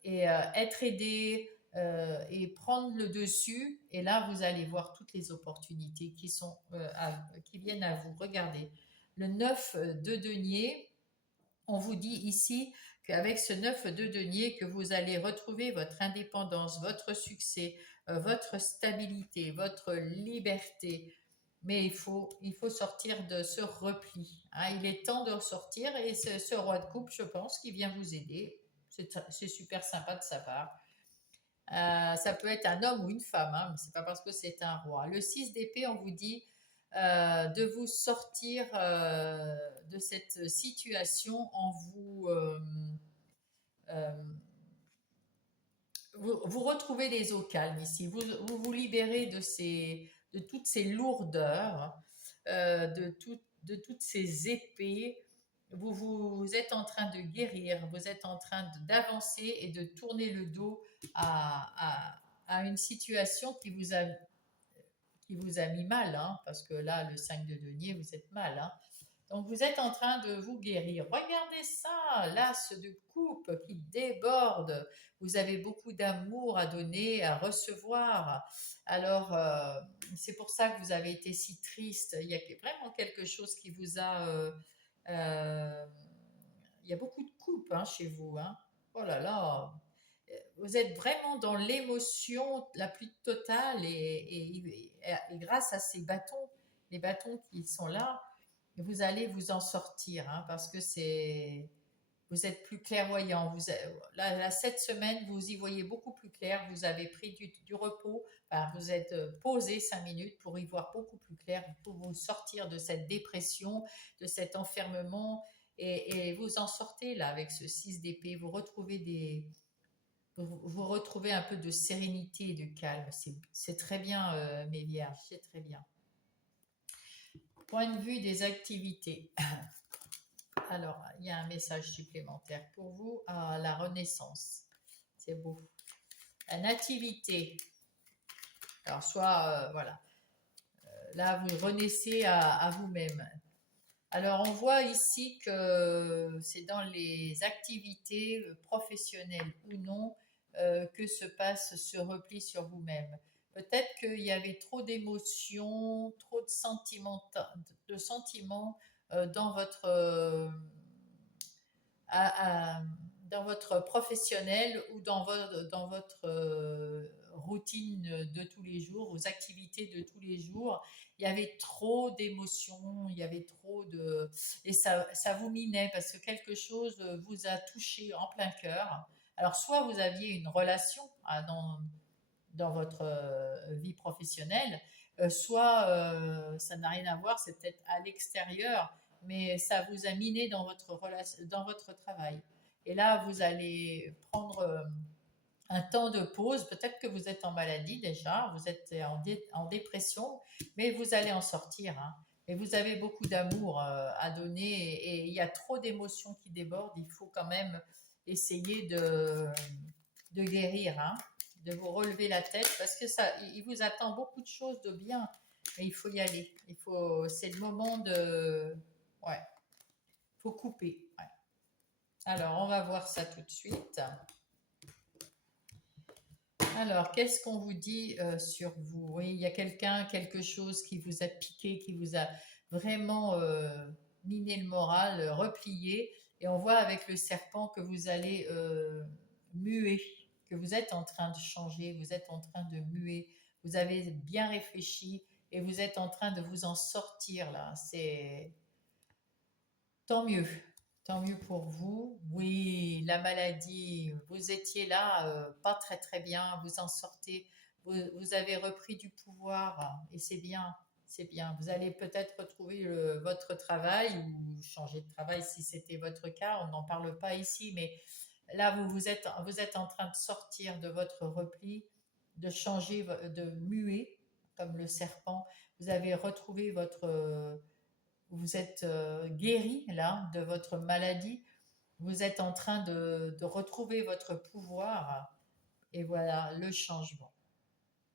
et être aidé et prendre le dessus. Et là, vous allez voir toutes les opportunités qui viennent à vous. Regardez, le 9 de denier, on vous dit ici qu'avec ce 9 de denier, que vous allez retrouver votre indépendance, votre succès, votre stabilité, votre liberté. Mais il faut sortir de ce repli, hein. Il est temps de sortir et ce roi de coupe, je pense, qui vient vous aider. C'est super sympa de sa part. Ça peut être un homme ou une femme, hein, mais c'est pas parce que c'est un roi. Le 6 d'épée, on vous dit de vous sortir de cette situation en euh, vous retrouvez les eaux calmes ici. Vous libérez de toutes ces lourdeurs, de toutes ces épées. Vous êtes en train de guérir, vous êtes en train d'avancer et de tourner le dos à une situation qui vous a mis mal, hein, parce que là, le 5 de denier, vous êtes mal, hein. Donc vous êtes en train de vous guérir. Regardez ça, l'as de coupe qui déborde. Vous avez beaucoup d'amour à donner, à recevoir. Alors c'est pour ça que vous avez été si triste. Il y a vraiment quelque chose qui vous a... euh, il y a beaucoup de coupes hein, chez vous. Hein. Oh là là, vous êtes vraiment dans l'émotion la plus totale et grâce à ces bâtons, les bâtons qui sont là, vous allez vous en sortir hein, parce que vous êtes plus clairvoyant. Là, cette semaine, vous y voyez beaucoup plus clair. Vous avez pris du repos. Enfin, vous êtes posé 5 minutes pour y voir beaucoup plus clair, pour vous sortir de cette dépression, de cet enfermement. Et vous en sortez là avec ce 6 d'épée. Vous retrouvez un peu de sérénité et de calme. C'est très bien, mes vierges, c'est très bien. Point de vue des activités. Alors, il y a un message supplémentaire pour vous. Ah, la renaissance. C'est beau. La nativité. Alors, soit, voilà. Là, vous renaissez à vous-même. Alors, on voit ici que c'est dans les activités professionnelles ou non que se passe ce repli sur vous-même. Peut-être qu'il y avait trop d'émotions, trop de sentiments dans à- dans votre professionnel ou dans votre routine de tous les jours, vos activités de tous les jours. Il y avait trop d'émotions, il y avait trop de... Et ça vous minait parce que quelque chose vous a touché en plein cœur. Alors, soit vous aviez une relation dans votre vie professionnelle, soit ça n'a rien à voir, c'est peut-être à l'extérieur, mais ça vous a miné dans votre travail. Et là, vous allez prendre un temps de pause. Peut-être que vous êtes en maladie déjà, vous êtes en dépression, mais vous allez en sortir. Hein. Et vous avez beaucoup d'amour à donner et il y a trop d'émotions qui débordent. Il faut quand même essayer de guérir, hein, de vous relever la tête parce que il vous attend beaucoup de choses de bien, mais il faut y aller. C'est le moment ouais, il faut couper. Ouais. Alors, on va voir ça tout de suite. Alors, qu'est-ce qu'on vous dit sur vous? Oui, il y a quelque chose qui vous a piqué, qui vous a vraiment miné le moral, replié. Et on voit avec le serpent que vous allez muer, que vous êtes en train de changer, vous êtes en train de muer. Vous avez bien réfléchi et vous êtes en train de vous en sortir là. C'est tant mieux. Tant mieux pour vous. Oui, la maladie, vous étiez là, pas très très bien, vous en sortez, vous avez repris du pouvoir et c'est bien, c'est bien. Vous allez peut-être retrouver votre travail ou changer de travail si c'était votre cas, on n'en parle pas ici, mais là vous êtes en train de sortir de votre repli, de changer, de muer comme le serpent. Vous avez retrouvé vous êtes guéri là de votre maladie, vous êtes en train de retrouver votre pouvoir et voilà le changement.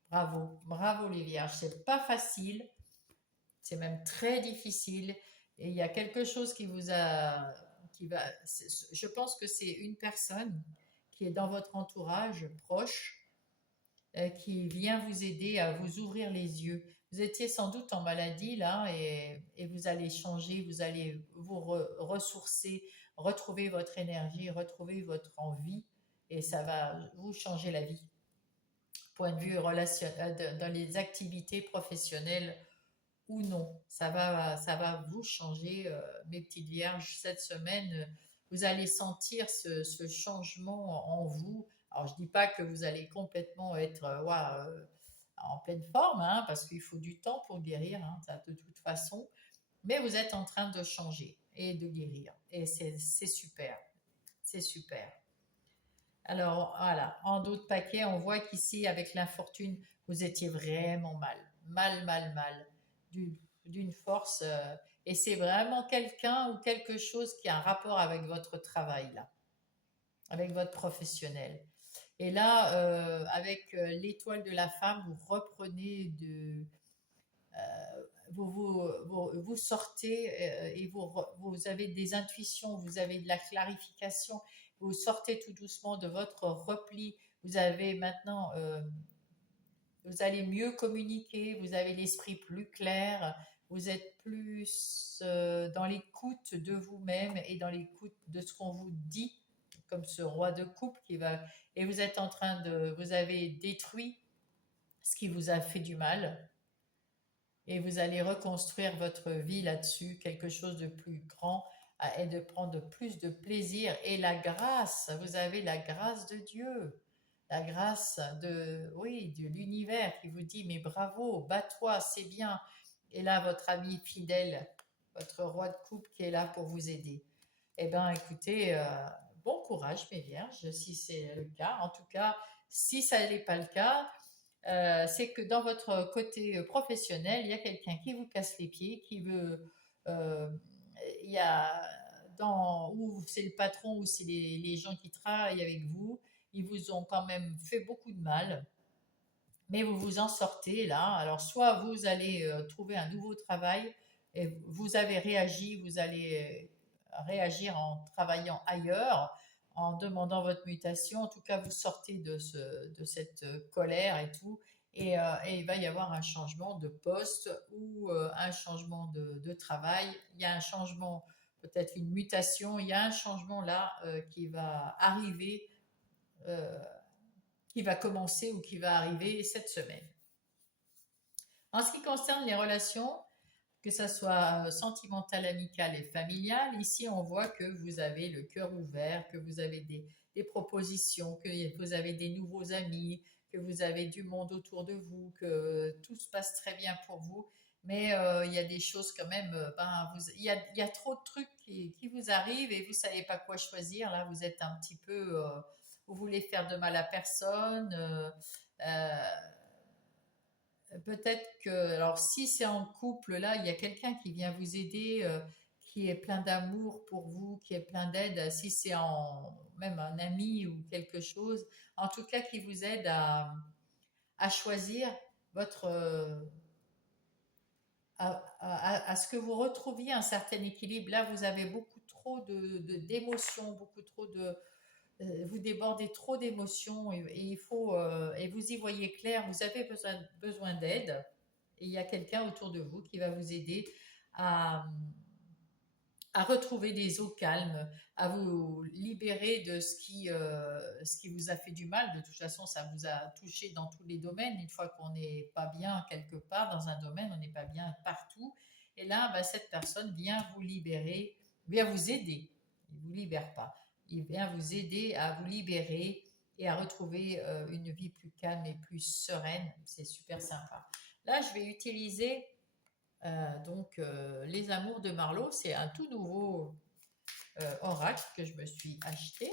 Bravo, bravo les vierges, c'est pas facile, c'est même très difficile et il y a quelque chose qui va, je pense que c'est une personne qui est dans votre entourage proche qui vient vous aider à vous ouvrir les yeux. Vous étiez sans doute en maladie là et vous allez changer, vous allez vous ressourcer, retrouver votre énergie, retrouver votre envie et ça va vous changer la vie. Point de vue dans les activités professionnelles ou non, ça va vous changer, mes petites vierges. Cette semaine, vous allez sentir ce changement en vous. Alors, je ne dis pas que vous allez complètement être en pleine forme, hein, parce qu'il faut du temps pour guérir, hein, ça, de toute façon. Mais vous êtes en train de changer et de guérir. Et c'est super. C'est super. Alors, voilà, en d'autres paquets, on voit qu'ici, avec l'infortune, vous étiez vraiment mal. Mal, mal, mal. Du- D'une force. Et c'est vraiment quelqu'un ou quelque chose qui a un rapport avec votre travail, là, avec votre professionnel. Et là, avec l'étoile de la femme, vous reprenez vous sortez et vous avez des intuitions, vous avez de la clarification, vous sortez tout doucement de votre repli, vous avez maintenant, vous allez mieux communiquer, vous avez l'esprit plus clair, vous êtes plus dans l'écoute de vous-même et dans l'écoute de ce qu'on vous dit, comme ce roi de coupe qui va, et vous êtes en train de, vous avez détruit ce qui vous a fait du mal, et vous allez reconstruire votre vie là-dessus, quelque chose de plus grand et de prendre plus de plaisir. Et la grâce, vous avez la grâce de Dieu, la grâce de, oui, de l'univers qui vous dit, mais bravo, bats-toi, c'est bien. Et là, votre ami fidèle, votre roi de coupe qui est là pour vous aider. Eh bien, écoutez, bon courage, mes vierges, si c'est le cas. En tout cas, si ça n'est pas le cas, c'est que dans votre côté professionnel, il y a quelqu'un qui vous casse les pieds, qui veut, euh, il y a ou c'est le patron ou c'est les gens qui travaillent avec vous, ils vous ont quand même fait beaucoup de mal, mais vous vous en sortez là. Alors soit vous allez trouver un nouveau travail et vous avez réagi, vous allez réagir en travaillant ailleurs, en demandant votre mutation. En tout cas, vous sortez de cette colère et tout. Et il va y avoir un changement de poste ou un changement de travail. Il y a un changement, peut-être une mutation. Il y a un changement là qui va arriver, euh, qui va commencer ou qui va arriver cette semaine. En ce qui concerne les relations, que ça soit sentimentale, amicale et familiale, ici on voit que vous avez le cœur ouvert, que vous avez des propositions, que vous avez des nouveaux amis, que vous avez du monde autour de vous, que tout se passe très bien pour vous. Mais il y a des choses quand même, il y a trop de trucs qui vous arrivent et vous ne savez pas quoi choisir. Là, vous êtes un petit peu, vous voulez faire de mal à personne. Euh, Peut-être que, alors si c'est en couple, là, il y a quelqu'un qui vient vous aider, qui est plein d'amour pour vous, qui est plein d'aide. Si c'est même un ami ou quelque chose, en tout cas qui vous aide à choisir votre, à ce que vous retrouviez un certain équilibre. Là, vous avez beaucoup trop d'émotions, beaucoup trop vous débordez trop d'émotions et il faut et vous y voyez clair, vous avez besoin d'aide et il y a quelqu'un autour de vous qui va vous aider à, à retrouver des eaux calmes, à vous libérer de ce qui vous a fait du mal. De toute façon, ça vous a touché dans tous les domaines. Une fois qu'on n'est pas bien quelque part dans un domaine, on n'est pas bien partout. Et là, bah, cette personne vient vous libérer, vient vous aider. Il ne vous libère pas. Il vient vous aider à vous libérer et à retrouver une vie plus calme et plus sereine. C'est super sympa. Là, je vais utiliser les Amours de Marlowe, c'est un tout nouveau oracle que je me suis acheté.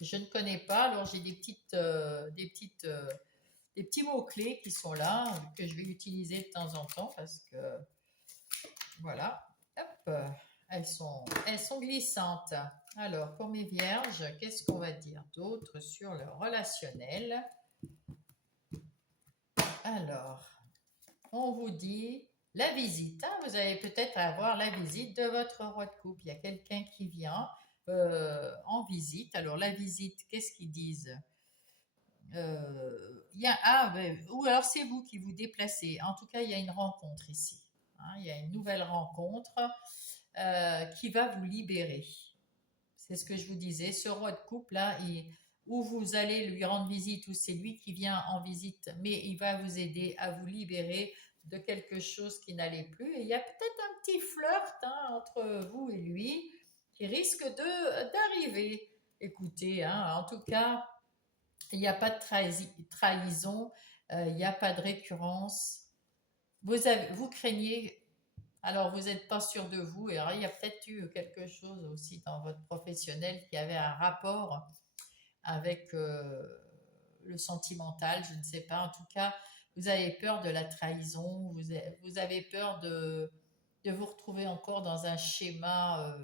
Je ne connais pas, alors j'ai des petits mots-clés qui sont là, que je vais utiliser de temps en temps parce que, voilà, hop, elles sont glissantes. Alors, pour mes vierges, qu'est-ce qu'on va dire d'autre sur le relationnel? Alors, on vous dit la visite. Hein, vous allez peut-être avoir la visite de votre roi de coupe. Il y a quelqu'un qui vient en visite. Alors la visite, qu'est-ce qu'ils disent? Ou alors c'est vous qui vous déplacez. En tout cas, il y a une rencontre ici. Hein, il y a une nouvelle rencontre qui va vous libérer. C'est ce que je vous disais. Ce roi de coupe là, où vous allez lui rendre visite, ou c'est lui qui vient en visite, mais il va vous aider à vous libérer de quelque chose qui n'allait plus. Et il y a peut-être un petit flirt entre vous et lui qui risque d'arriver. Écoutez, hein, en tout cas, il n'y a pas de trahison, il n'y a pas de récurrence. Vous craignez, alors vous n'êtes pas sûr de vous, et alors il y a peut-être eu quelque chose aussi dans votre professionnel qui avait un rapport avec le sentimental, je ne sais pas. En tout cas, vous avez peur de la trahison, vous avez peur de vous retrouver encore dans un schéma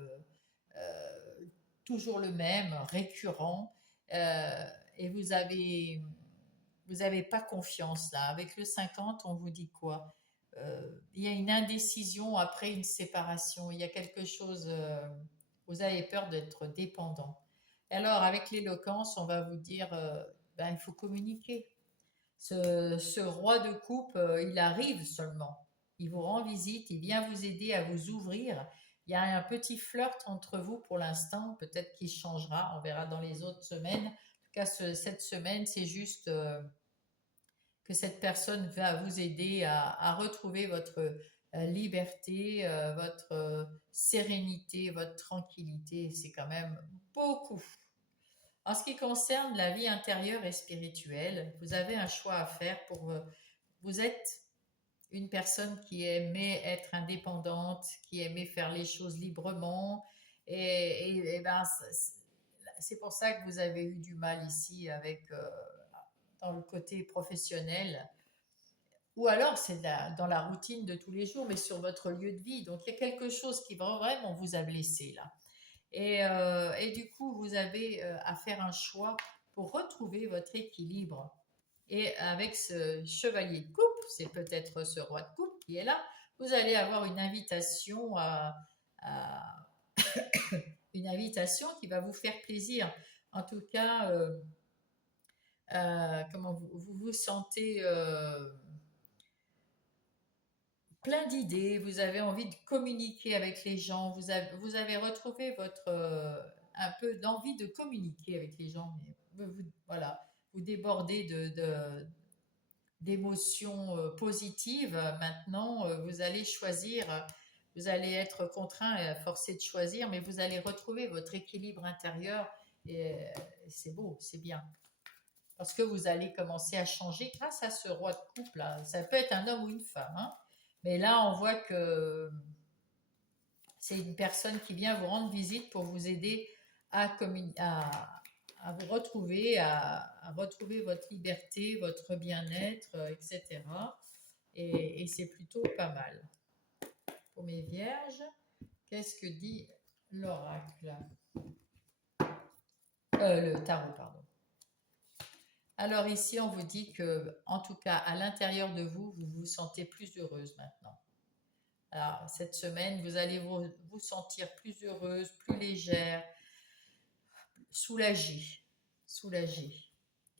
toujours le même, récurrent, euh, et vous avez pas confiance là. Avec le 50, on vous dit quoi? il y a une indécision après une séparation. Il y a quelque chose, vous avez peur d'être dépendant. Et alors, avec l'éloquence, on va vous dire, ben, il faut communiquer. Ce roi de coupe, il arrive seulement. Il vous rend visite, il vient vous aider à vous ouvrir. Il y a un petit flirt entre vous pour l'instant, peut-être qu'il changera, on verra dans les autres semaines. En tout cas, cette semaine, c'est juste que cette personne va vous aider à retrouver votre liberté, votre sérénité, votre tranquillité. C'est quand même beaucoup. En ce qui concerne la vie intérieure et spirituelle, vous avez un choix à faire pour... vous êtes une personne qui aimait être indépendante, qui aimait faire les choses librement. Et ben, c'est pour ça que vous avez eu du mal ici avec, dans le côté professionnel. Ou alors c'est dans la routine de tous les jours, mais sur votre lieu de vie. Donc il y a quelque chose qui vraiment vous a blessé là. Et du coup, vous avez à faire un choix pour retrouver votre équilibre. Et avec ce chevalier de coupe, c'est peut-être ce roi de coupe qui est là, vous allez avoir à- une invitation qui va vous faire plaisir. En tout cas, comment vous vous sentez plein d'idées, vous avez envie de communiquer avec les gens, vous avez retrouvé votre un peu d'envie de communiquer avec les gens, mais voilà, vous débordez d'émotions positives. Maintenant, vous allez choisir, vous allez être contraint et forcé de choisir, mais vous allez retrouver votre équilibre intérieur et c'est beau, c'est bien. Parce que vous allez commencer à changer grâce à ce roi de coupe là. Ça peut être un homme ou une femme, hein. Mais là, on voit que c'est une personne qui vient vous rendre visite pour vous aider à vous retrouver, à retrouver votre liberté, votre bien-être, etc. Et c'est plutôt pas mal. Pour mes vierges, qu'est-ce que dit l'oracle? Le tarot, pardon. Alors ici, on vous dit que, en tout cas, à l'intérieur de vous, vous vous sentez plus heureuse maintenant. Alors, cette semaine, vous allez vous sentir plus heureuse, plus légère, soulagée, soulagée.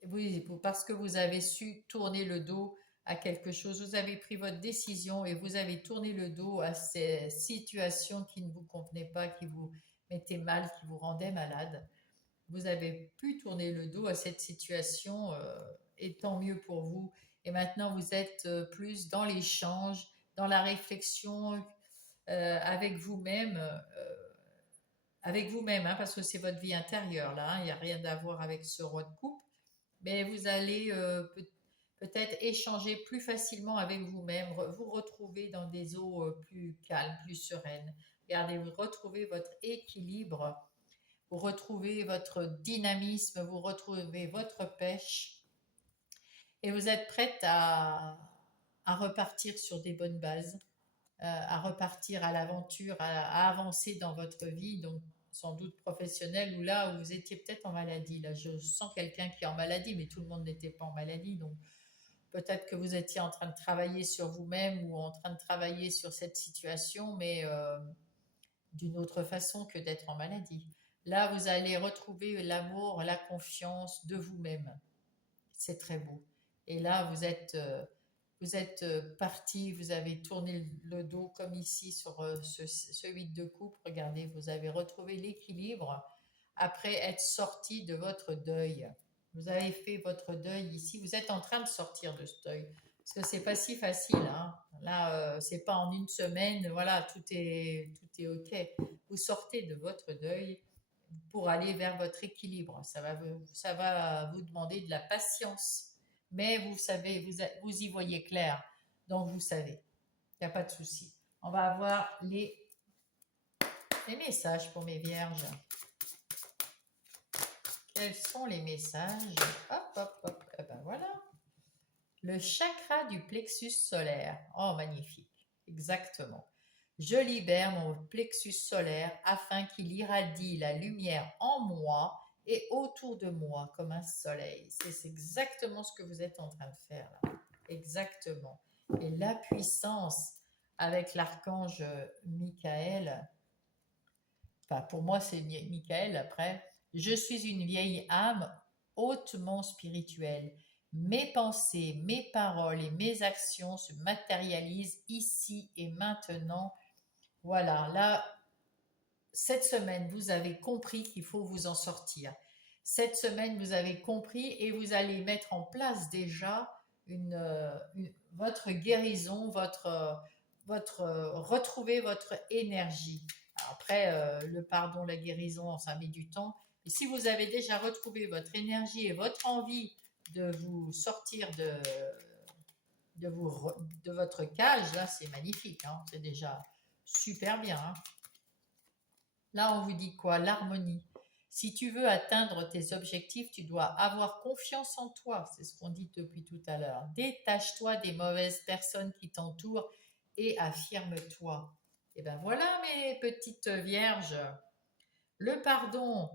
Oui, parce que vous avez su tourner le dos à quelque chose, vous avez pris votre décision et vous avez tourné le dos à ces situations qui ne vous convenaient pas, qui vous mettaient mal, qui vous rendaient malade. Vous avez pu tourner le dos à cette situation et tant mieux pour vous. Et maintenant, vous êtes plus dans l'échange, dans la réflexion avec vous-même, hein, parce que c'est votre vie intérieure là, hein, il n'y a rien à voir avec ce roi de coupe, mais vous allez peut-être échanger plus facilement avec vous-même, vous retrouver dans des eaux plus calmes, plus sereines. Regardez, vous retrouvez votre équilibre, vous retrouvez votre dynamisme, vous retrouvez votre pêche et vous êtes prête à repartir sur des bonnes bases, à repartir à l'aventure, à avancer dans votre vie, donc sans doute professionnelle, ou là où vous étiez peut-être en maladie. Là, je sens quelqu'un qui est en maladie, mais tout le monde n'était pas en maladie, donc peut-être que vous étiez en train de travailler sur vous-même ou en train de travailler sur cette situation, mais d'une autre façon que d'être en maladie. Là, vous allez retrouver l'amour, la confiance de vous-même. C'est très beau. Et là, vous êtes parti, vous avez tourné le dos comme ici sur ce 8 de coupe. Regardez, vous avez retrouvé l'équilibre après être sorti de votre deuil. Vous avez fait votre deuil ici. Vous êtes en train de sortir de ce deuil. Parce que c'est pas si facile, hein. Là, c'est pas en une semaine, voilà, tout est OK. Vous sortez de votre deuil pour aller vers votre équilibre. Ça va vous demander de la patience. Mais vous savez, vous y voyez clair. Donc vous savez, il n'y a pas de souci. On va avoir les messages pour mes vierges. Quels sont les messages? Hop, hop, hop. Eh ben voilà. Le chakra du plexus solaire. Oh, magnifique. Exactement. Je libère mon plexus solaire afin qu'il irradie la lumière en moi et autour de moi comme un soleil. C'est exactement ce que vous êtes en train de faire là. Exactement. et la puissance avec l'archange Michael. Enfin, pour moi, c'est Michael après. Je suis une vieille âme hautement spirituelle. Mes pensées, mes paroles et mes actions se matérialisent ici et maintenant. Voilà, là, cette semaine, vous avez compris qu'il faut vous en sortir. Cette semaine, vous avez compris et vous allez mettre en place déjà votre guérison, retrouver votre énergie. Après, le pardon, la guérison, ça met du temps. Et si vous avez déjà retrouvé votre énergie et votre envie de vous sortir de votre cage, là, c'est magnifique. Hein, c'est déjà super bien. Hein. Là, on vous dit quoi? L'harmonie. Si tu veux atteindre tes objectifs, tu dois avoir confiance en toi. C'est ce qu'on dit depuis tout à l'heure. Détache-toi des mauvaises personnes qui t'entourent et affirme-toi. Et ben voilà, mes petites vierges. Le pardon.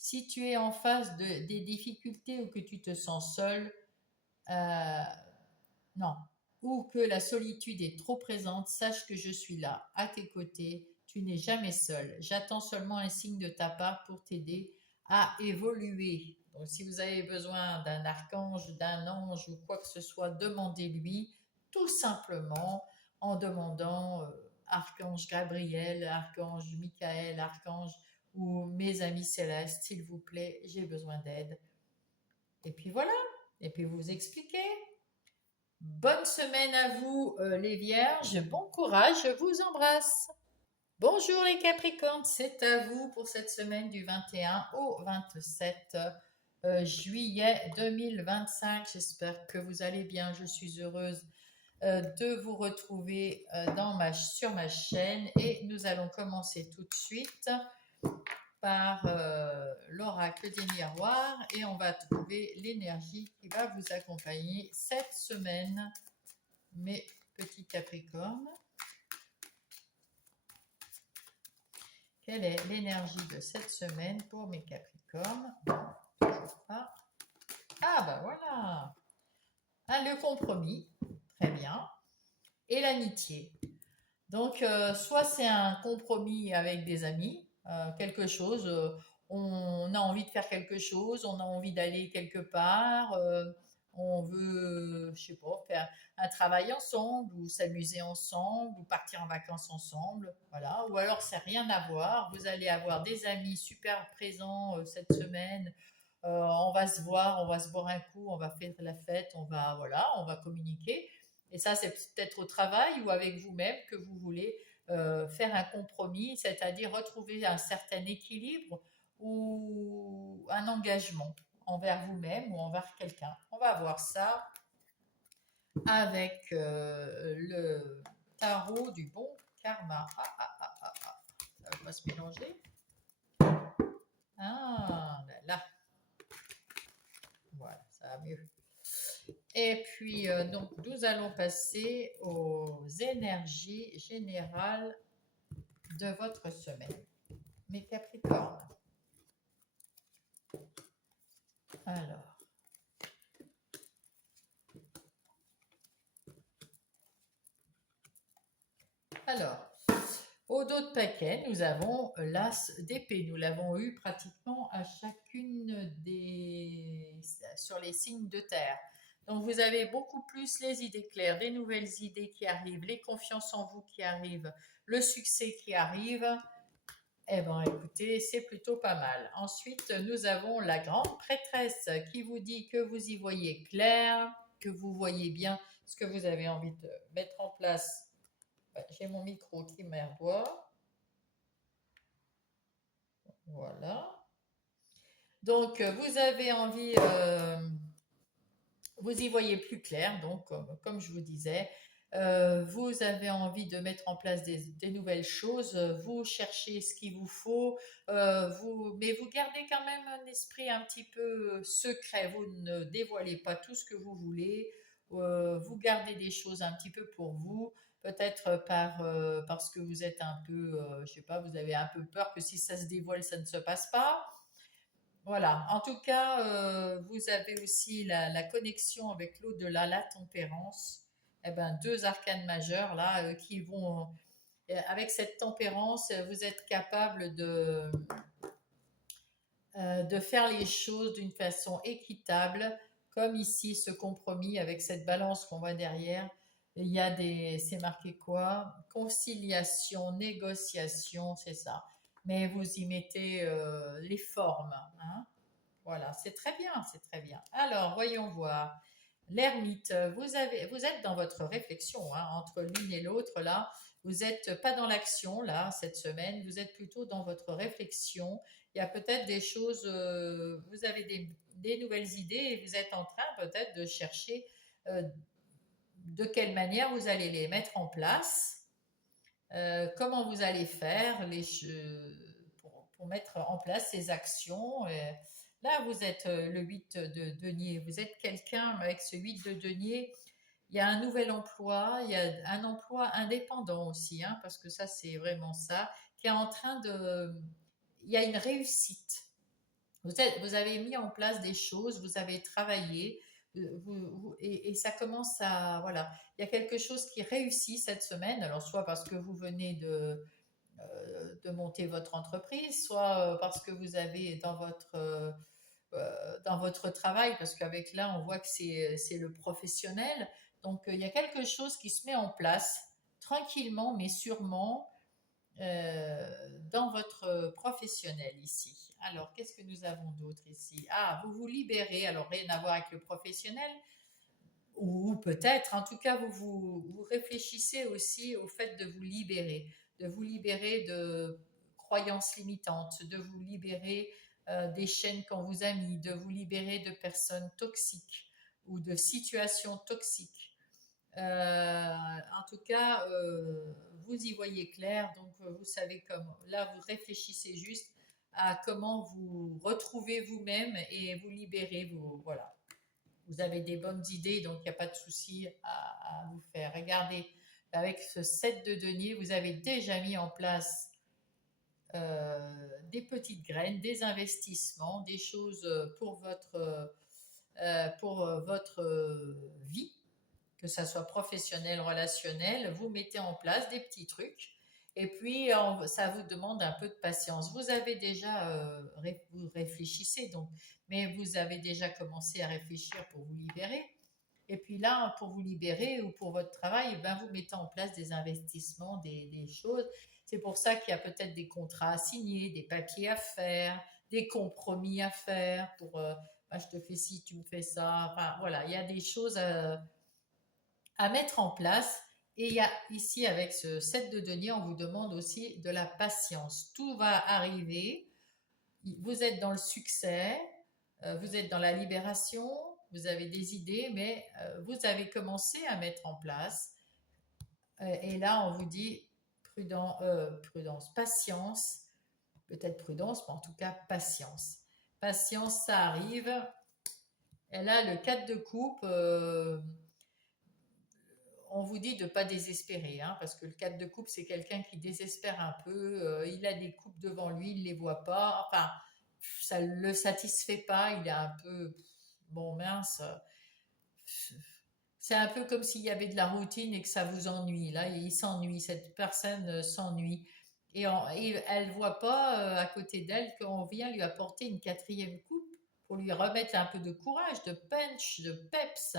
Si tu es en face des difficultés ou que tu te sens seul, euh, non, ou que la solitude est trop présente, sache que je suis là, à tes côtés. Tu n'es jamais seul. J'attends seulement un signe de ta part pour t'aider à évoluer. Donc, si vous avez besoin d'un archange, d'un ange ou quoi que ce soit, demandez-lui tout simplement en demandant archange Gabriel, archange Michael, archange ou mes amis célestes, s'il vous plaît, j'ai besoin d'aide. Et puis voilà. Et puis vous expliquez. Bonne semaine à vous, les vierges. Bon courage, je vous embrasse. Bonjour les Capricornes, c'est à vous pour cette semaine du 21 au 27 juillet 2025. J'espère que vous allez bien. Je suis heureuse de vous retrouver sur ma chaîne et nous allons commencer tout de suite par l'oracle des miroirs et on va trouver l'énergie qui va vous accompagner cette semaine, mes petits Capricornes. Quelle est l'énergie de cette semaine pour mes Capricornes? Toujours pas. Ah ben voilà. Ah, le compromis, très bien. Et l'amitié. Donc, soit c'est un compromis avec des amis, quelque chose, on a envie de faire quelque chose, on a envie d'aller quelque part, on veut, je sais pas, faire un travail ensemble, ou s'amuser ensemble, ou partir en vacances ensemble, voilà. Ou alors, c'est rien à voir, vous allez avoir des amis super présents cette semaine, on va se boire un coup, on va faire la fête, voilà, on va communiquer. Et ça, c'est peut-être au travail ou avec vous-même que vous voulez faire un compromis, c'est-à-dire retrouver un certain équilibre ou un engagement envers vous-même ou envers quelqu'un. On va voir ça avec le tarot du bon karma. Ça va pas se mélanger. Ah, là. Voilà, ça va mieux. Et puis, donc, nous allons passer aux énergies générales de votre semaine. Mes Capricornes. Alors, au dos de paquet, nous avons l'as d'épée. Nous l'avons eu pratiquement à chacune sur les signes de terre. Donc, vous avez beaucoup plus les idées claires, des nouvelles idées qui arrivent, les confiances en vous qui arrivent, le succès qui arrive. Eh bien, écoutez, c'est plutôt pas mal. Ensuite, nous avons la grande prêtresse qui vous dit que vous y voyez clair, que vous voyez bien ce que vous avez envie de mettre en place. J'ai mon micro qui merdoie. Voilà. Donc, vous avez envie, vous y voyez plus clair, donc, comme je vous disais, vous avez envie de mettre en place des nouvelles choses, vous cherchez ce qu'il vous faut, mais vous gardez quand même un esprit un petit peu secret, vous ne dévoilez pas tout ce que vous voulez, vous gardez des choses un petit peu pour vous, peut-être parce que vous êtes un peu, je sais pas, vous avez un peu peur que si ça se dévoile, ça ne se passe pas. Voilà, en tout cas, vous avez aussi la connexion avec l'au-delà, la tempérance, eh ben, deux arcanes majeures là qui vont, avec cette tempérance, vous êtes capable de faire les choses d'une façon équitable, comme ici ce compromis avec cette balance qu'on voit derrière. Il y a c'est marqué quoi? Conciliation, négociation, c'est ça. Mais vous y mettez les formes, hein. Voilà, c'est très bien, c'est très bien. Alors, voyons voir. L'ermite, vous êtes dans votre réflexion, hein, entre l'une et l'autre, là. Vous n'êtes pas dans l'action, là, cette semaine. Vous êtes plutôt dans votre réflexion. Il y a peut-être des choses, vous avez des nouvelles idées et vous êtes en train peut-être de chercher de quelle manière vous allez les mettre en place, comment vous allez faire pour mettre en place ces actions. Là, vous êtes le 8 de denier. Vous êtes quelqu'un avec ce 8 de denier. Il y a un nouvel emploi, il y a un emploi indépendant aussi, hein, parce que ça, c'est vraiment ça, qui est en train de... Il y a une réussite. Vous avez mis en place des choses, vous avez travaillé, et ça commence à... Voilà, il y a quelque chose qui réussit cette semaine, alors soit parce que vous venez de monter votre entreprise, soit parce que vous avez dans votre travail, parce qu'avec là, on voit que c'est le professionnel. Donc, il y a quelque chose qui se met en place tranquillement, mais sûrement, dans votre professionnel ici. Alors, qu'est-ce que nous avons d'autre ici? Ah, vous vous libérez. Alors, rien à voir avec le professionnel, ou peut-être, en tout cas, vous réfléchissez aussi au fait de vous libérer de croyances limitantes, de vous libérer des chaînes qu'on vous a mis, de vous libérer de personnes toxiques ou de situations toxiques. En tout cas, vous y voyez clair, donc vous savez comment. Là, vous réfléchissez juste à comment vous retrouver vous-même et vous libérer. Voilà, vous avez des bonnes idées, donc il n'y a pas de souci à vous faire. Regardez, avec ce set de denier, vous avez déjà mis en place des petites graines, des investissements, des choses pour votre vie, que ça soit professionnel, relationnel. Vous mettez en place des petits trucs. Et puis, ça vous demande un peu de patience. Vous avez déjà, vous réfléchissez donc, mais vous avez déjà commencé à réfléchir pour vous libérer. Et puis là, pour vous libérer ou pour votre travail, eh ben, vous mettez en place des investissements, des choses. C'est pour ça qu'il y a peut-être des contrats à signer, des papiers à faire, des compromis à faire pour bah, je te fais ci, tu me fais ça. Enfin, voilà, il y a des choses à mettre en place. Et il y a ici, avec ce set de deniers, on vous demande aussi de la patience. Tout va arriver. Vous êtes dans le succès, vous êtes dans la libération, vous avez des idées, mais vous avez commencé à mettre en place. Et là, on vous dit prudence, patience, peut-être prudence, mais en tout cas patience. Patience, ça arrive. Et là, le 4 de coupe, on vous dit de ne pas désespérer, hein, parce que le 4 de coupe, c'est quelqu'un qui désespère un peu. Il a des coupes devant lui, il ne les voit pas. Enfin, ça ne le satisfait pas. Il est un peu, bon, mince. C'est un peu comme s'il y avait de la routine et que ça vous ennuie. Là, il s'ennuie, cette personne s'ennuie. Et elle ne voit pas à côté d'elle qu'on vient lui apporter une quatrième coupe pour lui remettre un peu de courage, de punch, de peps.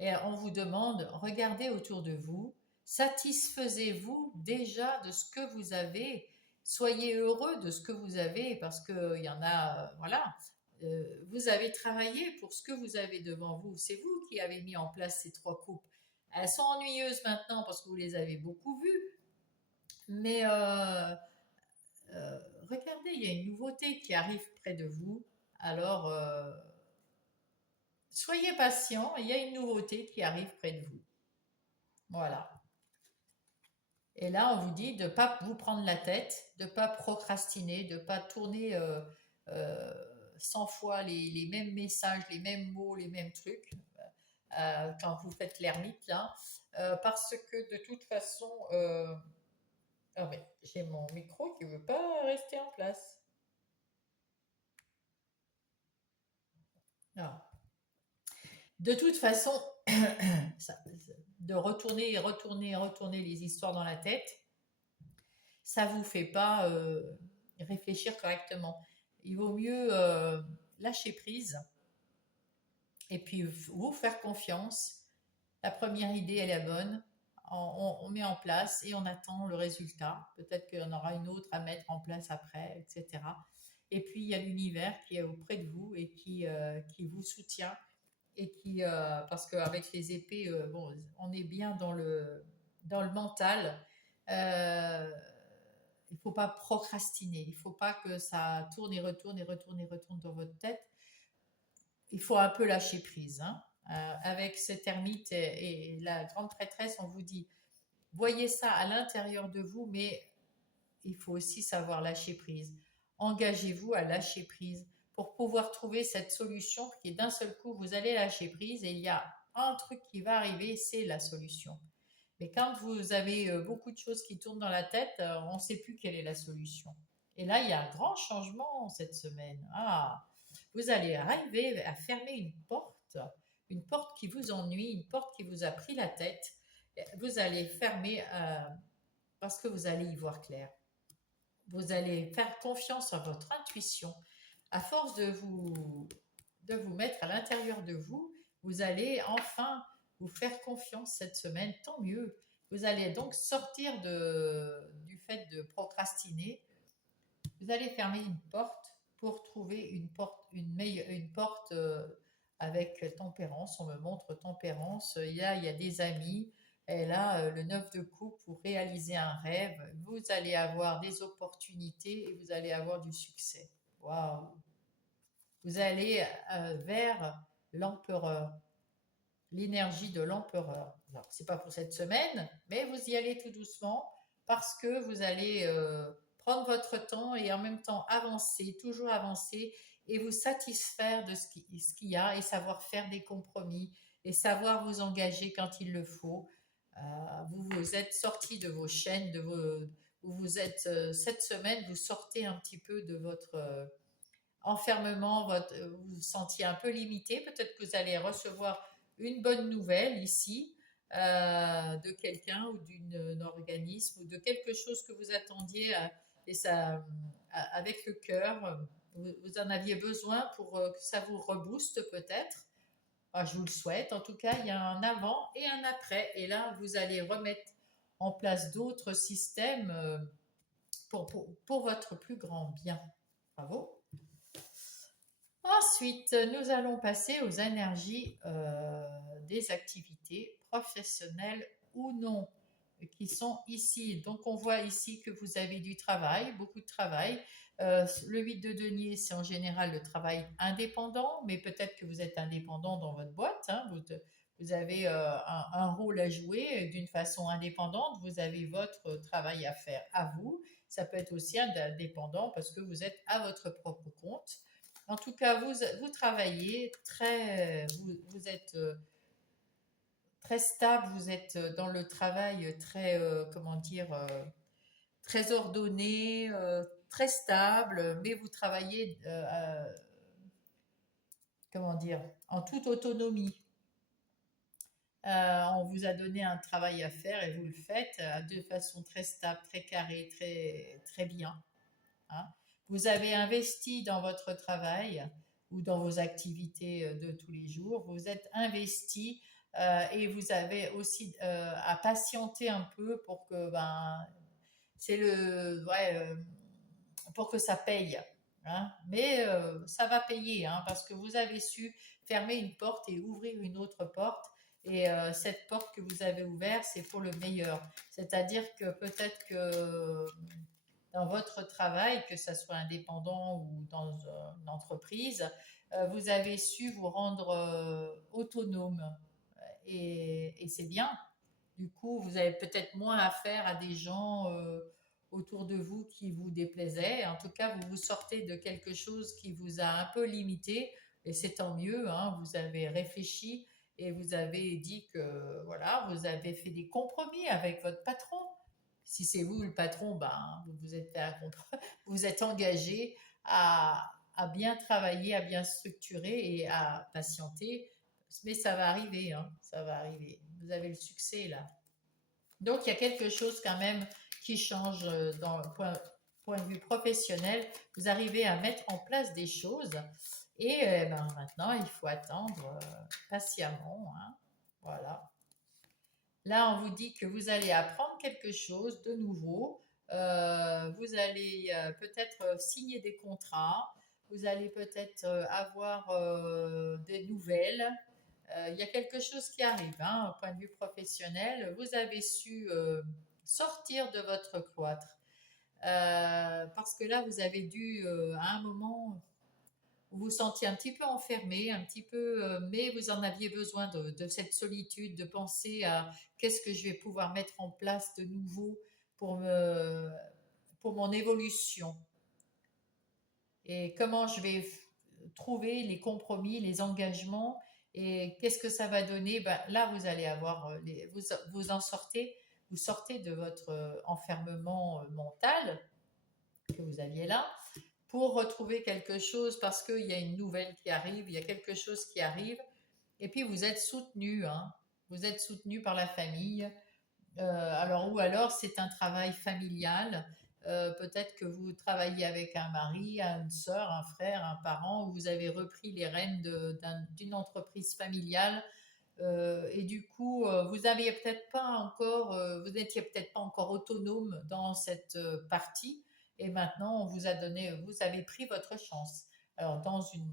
Et on vous demande, regardez autour de vous, satisfaisez-vous déjà de ce que vous avez, soyez heureux de ce que vous avez, parce qu'il y en a, voilà, vous avez travaillé pour ce que vous avez devant vous, c'est vous qui avez mis en place ces trois coupes. Elles sont ennuyeuses maintenant parce que vous les avez beaucoup vues, mais regardez, il y a une nouveauté qui arrive près de vous, alors soyez patient, il y a une nouveauté qui arrive près de vous. Voilà. Et là, on vous dit de ne pas vous prendre la tête, de ne pas procrastiner, de ne pas tourner 100 fois les mêmes messages, les mêmes mots, les mêmes trucs quand vous faites l'ermite, là. Parce que de toute façon, ah mais j'ai mon micro qui ne veut pas rester en place. Ah. De toute façon, de retourner et retourner et retourner les histoires dans la tête, ça vous fait pas réfléchir correctement. Il vaut mieux lâcher prise et puis vous faire confiance. La première idée, elle est bonne. On met en place et on attend le résultat. Peut-être qu'il y en aura une autre à mettre en place après, etc. Et puis, il y a l'univers qui est auprès de vous et qui vous soutient. Et parce qu'avec les épées, bon, on est bien dans le mental. Euh, il ne faut pas procrastiner. Il ne faut pas que ça tourne et retourne et retourne et retourne dans votre tête. Il faut un peu lâcher prise, hein. Avec cette ermite et la grande prêtresse, on vous dit, voyez ça à l'intérieur de vous, mais il faut aussi savoir lâcher prise. Engagez-vous à lâcher prise pour pouvoir trouver cette solution qui est d'un seul coup, vous allez lâcher prise et il y a un truc qui va arriver, c'est la solution. Mais quand vous avez beaucoup de choses qui tournent dans la tête, on ne sait plus quelle est la solution. Et là, il y a un grand changement cette semaine. Ah, vous allez arriver à fermer une porte qui vous ennuie, une porte qui vous a pris la tête. Vous allez fermer parce que vous allez y voir clair. Vous allez faire confiance à votre intuition. À force de vous mettre à l'intérieur de vous, vous allez enfin vous faire confiance cette semaine, tant mieux. Vous allez donc sortir du fait de procrastiner. Vous allez fermer une porte pour trouver une porte avec tempérance. On me montre tempérance. Il y a des amis. Et là, le 9 de coupe pour réaliser un rêve. Vous allez avoir des opportunités et vous allez avoir du succès. Waouh! Vous allez vers l'empereur, l'énergie de l'empereur. Alors, c'est pas pour cette semaine, mais vous y allez tout doucement parce que vous allez prendre votre temps et en même temps avancer, toujours avancer et vous satisfaire de ce qu'il y a et savoir faire des compromis et savoir vous engager quand il le faut. Vous vous êtes sorti de vos chaînes, vous êtes cette semaine, vous sortez un petit peu de votre enfermement, vous vous sentiez un peu limité. Peut-être que vous allez recevoir une bonne nouvelle ici de quelqu'un ou d'un organisme ou de quelque chose que vous attendiez et ça, avec le cœur. Vous en aviez besoin pour que ça vous rebooste peut-être. Je vous le souhaite. En tout cas, il y a un avant et un après. Et là, vous allez remettre en place d'autres systèmes pour votre plus grand bien. Bravo. Ensuite, nous allons passer aux énergies des activités professionnelles ou non qui sont ici. Donc, on voit ici que vous avez du travail, beaucoup de travail. Le 8 de denier, c'est en général le travail indépendant, mais peut-être que vous êtes indépendant dans votre boîte, hein. Vous avez un rôle à jouer d'une façon indépendante. Vous avez votre travail à faire à vous. Ça peut être aussi indépendant parce que vous êtes à votre propre compte. En tout cas, vous travaillez vous êtes très stable, vous êtes dans le travail très, comment dire, très ordonné, très stable, mais vous travaillez, comment dire, en toute autonomie. On vous a donné un travail à faire et vous le faites de façon très stable, très carrée, très, très bien, hein. Vous avez investi dans votre travail ou dans vos activités de tous les jours. Vous êtes investi et vous avez aussi à patienter un peu pour que pour que ça paye, hein. Mais ça va payer, hein, parce que vous avez su fermer une porte et ouvrir une autre porte. Et cette porte que vous avez ouverte, c'est pour le meilleur. C'est-à-dire que peut-être que dans votre travail, que ce soit indépendant ou dans une entreprise, vous avez su vous rendre autonome et c'est bien. Du coup, vous avez peut-être moins affaire à des gens autour de vous qui vous déplaisaient. En tout cas, vous vous sortez de quelque chose qui vous a un peu limité et c'est tant mieux, hein. Vous avez réfléchi et vous avez dit que voilà, vous avez fait des compromis avec votre patron. Si c'est vous le patron, vous vous êtes vous êtes engagé à bien travailler, à bien structurer et à patienter mais ça va arriver, hein, ça va arriver. Vous avez le succès là. Donc il y a quelque chose quand même qui change dans le point de vue professionnel. Vous arrivez à mettre en place des choses et ben, maintenant il faut attendre patiemment, hein. Voilà. Là, on vous dit que vous allez apprendre quelque chose de nouveau. Vous allez peut-être signer des contrats. Vous allez peut-être avoir des nouvelles. Il y a quelque chose qui arrive, hein, au point de vue professionnel. Vous avez su sortir de votre cloître. Parce que là, vous avez dû, à un moment, vous vous sentiez un petit peu enfermé, un petit peu, mais vous en aviez besoin de cette solitude, de penser à qu'est-ce que je vais pouvoir mettre en place de nouveau pour, me, pour mon évolution et comment je vais trouver les compromis, les engagements et qu'est-ce que ça va donner. Ben, là, vous allez avoir, vous en sortez, vous sortez de votre enfermement mental que vous aviez là pour retrouver quelque chose parce qu'il y a une nouvelle qui arrive, il y a quelque chose qui arrive, et puis vous êtes soutenu, hein, vous êtes soutenu par la famille. Alors ou alors c'est un travail familial. Peut-être que vous travaillez avec un mari, une sœur, un frère, un parent, ou vous avez repris les rênes d'une entreprise familiale et du coup, vous aviez peut-être pas encore, vous n'étiez peut-être pas encore autonome dans cette partie, et maintenant on vous a donné, vous avez pris votre chance. Alors dans une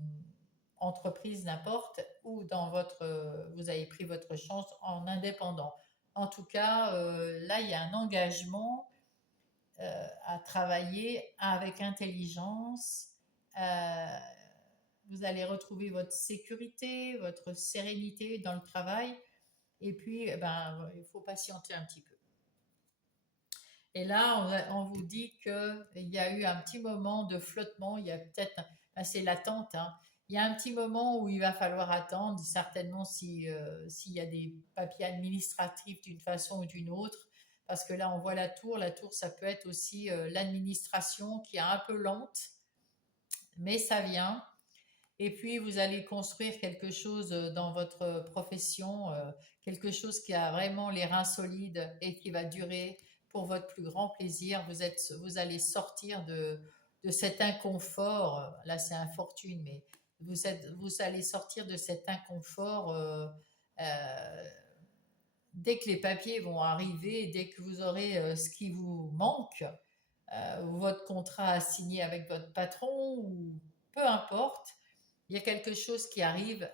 entreprise n'importe, ou dans votre, vous avez pris votre chance en indépendant. En tout cas, là il y a un engagement à travailler avec intelligence. Euh, Vous allez retrouver votre sécurité, votre sérénité dans le travail. Et puis, eh ben, il faut patienter un petit peu. Et là, on vous dit qu'il y a eu un petit moment de flottement. Il y a peut-être, ben, c'est l'attente, hein. Il y a un petit moment où il va falloir attendre, certainement si, s'il y a des papiers administratifs d'une façon ou d'une autre. Parce que là, on voit la tour. La tour, ça peut être aussi l'administration qui est un peu lente, mais ça vient. Et puis, vous allez construire quelque chose dans votre profession, quelque chose qui a vraiment les reins solides et qui va durer pour votre plus grand plaisir. Vous allez sortir de cet inconfort. Là, c'est infortune, mais vous allez sortir de cet inconfort euh, dès que les papiers vont arriver, dès que vous aurez ce qui vous manque, ou votre contrat à signer avec votre patron, ou peu importe, il y a quelque chose qui arrive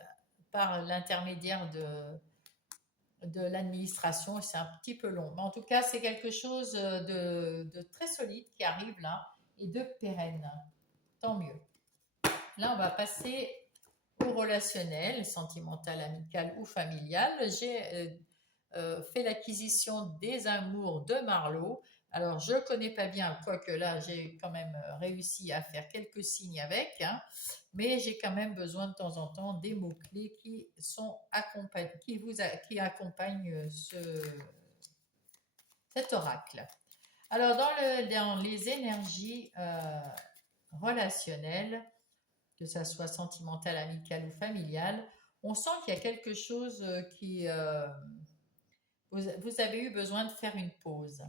par l'intermédiaire de l'administration et c'est un petit peu long. Mais en tout cas, c'est quelque chose de très solide qui arrive là et de pérenne. Tant mieux. Là, on va passer au relationnel, sentimental, amical ou familial. J'ai fait l'acquisition des amours de Marlowe. Alors, je ne connais pas bien, quoique là, j'ai quand même réussi à faire quelques signes avec, hein, mais j'ai quand même besoin de temps en temps des mots-clés qui sont qui accompagnent cet oracle. Alors, dans les énergies relationnelles, que ça soit sentimental, amical ou familial, on sent qu'il y a quelque chose qui... vous avez eu besoin de faire une pause.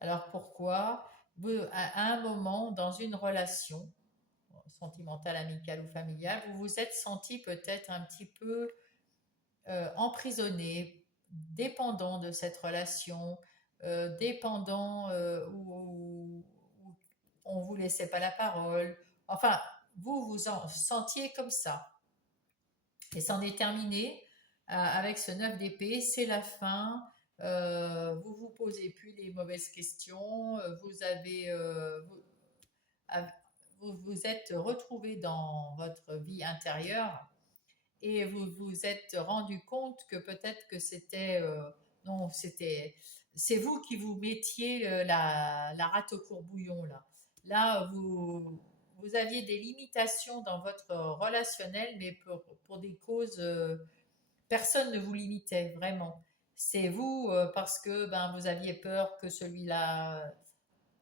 Alors pourquoi? À un moment, dans une relation sentimentale, amicale ou familiale, vous vous êtes senti peut-être un petit peu emprisonné, dépendant de cette relation, dépendant où on ne vous laissait pas la parole. Enfin, vous vous en sentiez comme ça. Et c'en est terminé avec ce 9 d'épée, c'est la fin. Vous vous posez plus les mauvaises questions. Vous vous êtes retrouvé dans votre vie intérieure et vous vous êtes rendu compte que peut-être que c'était non, c'est vous qui vous mettiez la rate au courbouillon là. Là, vous aviez des limitations dans votre relationnel, mais pour des causes, personne ne vous limitait vraiment. C'est vous, parce que ben, vous aviez peur que celui-là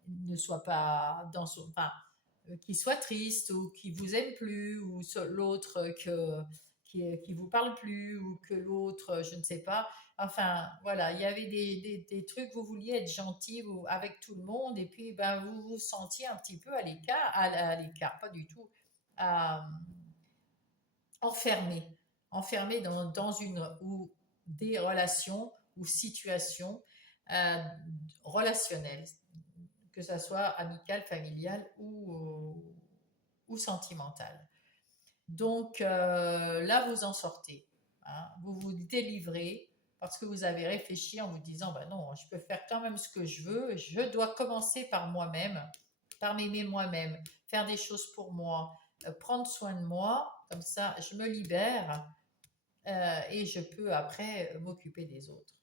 ne soit pas dans son... Enfin, qu'il soit triste ou qu'il vous aime plus, ou l'autre qui vous parle plus ou que l'autre, je ne sais pas. Enfin, voilà, il y avait des trucs, vous vouliez être gentil avec tout le monde et puis ben, vous vous sentiez un petit peu à l'écart, à l'écart, pas du tout, à, enfermé, enfermé dans une ou des relations ou situations euh, relationnelles, que ça soit amicale, familiale ou sentimentale. Donc là, vous en sortez. Hein, vous vous délivrez parce que vous avez réfléchi en vous disant, bah non, je peux faire quand même ce que je veux, je dois commencer par moi-même, par m'aimer moi-même, faire des choses pour moi, prendre soin de moi, comme ça je me libère et je peux après m'occuper des autres.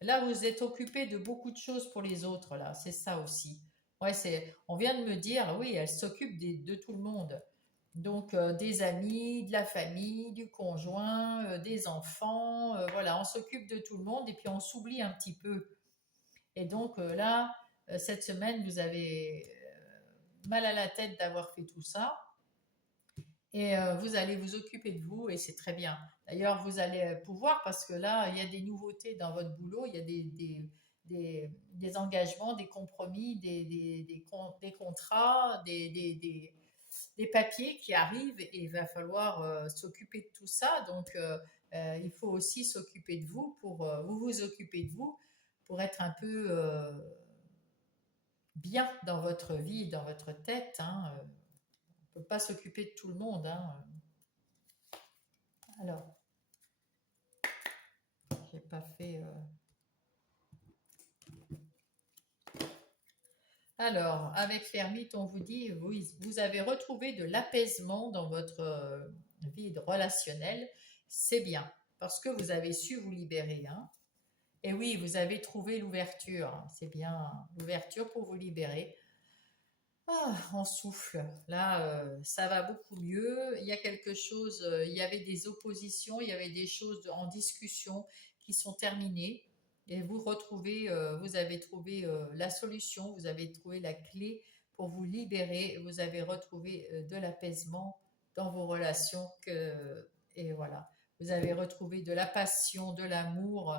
Là, vous êtes occupé de beaucoup de choses pour les autres, là, c'est ça aussi. Ouais, on vient de me dire, oui, elle s'occupe de tout le monde. Donc, des amis, de la famille, du conjoint, des enfants, voilà, on s'occupe de tout le monde et puis on s'oublie un petit peu. Et donc, là, cette semaine, vous avez mal à la tête d'avoir fait tout ça et vous allez vous occuper de vous et c'est très bien. D'ailleurs, vous allez pouvoir, parce que là, il y a des nouveautés dans votre boulot, il y a des engagements, des compromis, des contrats, des papiers qui arrivent et il va falloir s'occuper de tout ça. Donc, il faut aussi s'occuper de vous pour vous occuper de vous pour être un peu bien dans votre vie, dans votre tête. Hein. On ne peut pas s'occuper de tout le monde. Hein. Alors, j'ai pas fait. Alors, avec l'ermite, on vous dit, vous avez retrouvé de l'apaisement dans votre vie relationnelle. C'est bien, parce que vous avez su vous libérer. Hein. Et oui, vous avez trouvé l'ouverture. C'est bien, l'ouverture pour vous libérer. Ah, on souffle. Là, ça va beaucoup mieux. Il y a quelque chose, il y avait des oppositions, il y avait des choses en discussion qui sont terminées. Et vous retrouvez, vous avez trouvé la solution, vous avez trouvé la clé pour vous libérer. Vous avez retrouvé de l'apaisement dans vos relations. Et voilà. Vous avez retrouvé de la passion, de l'amour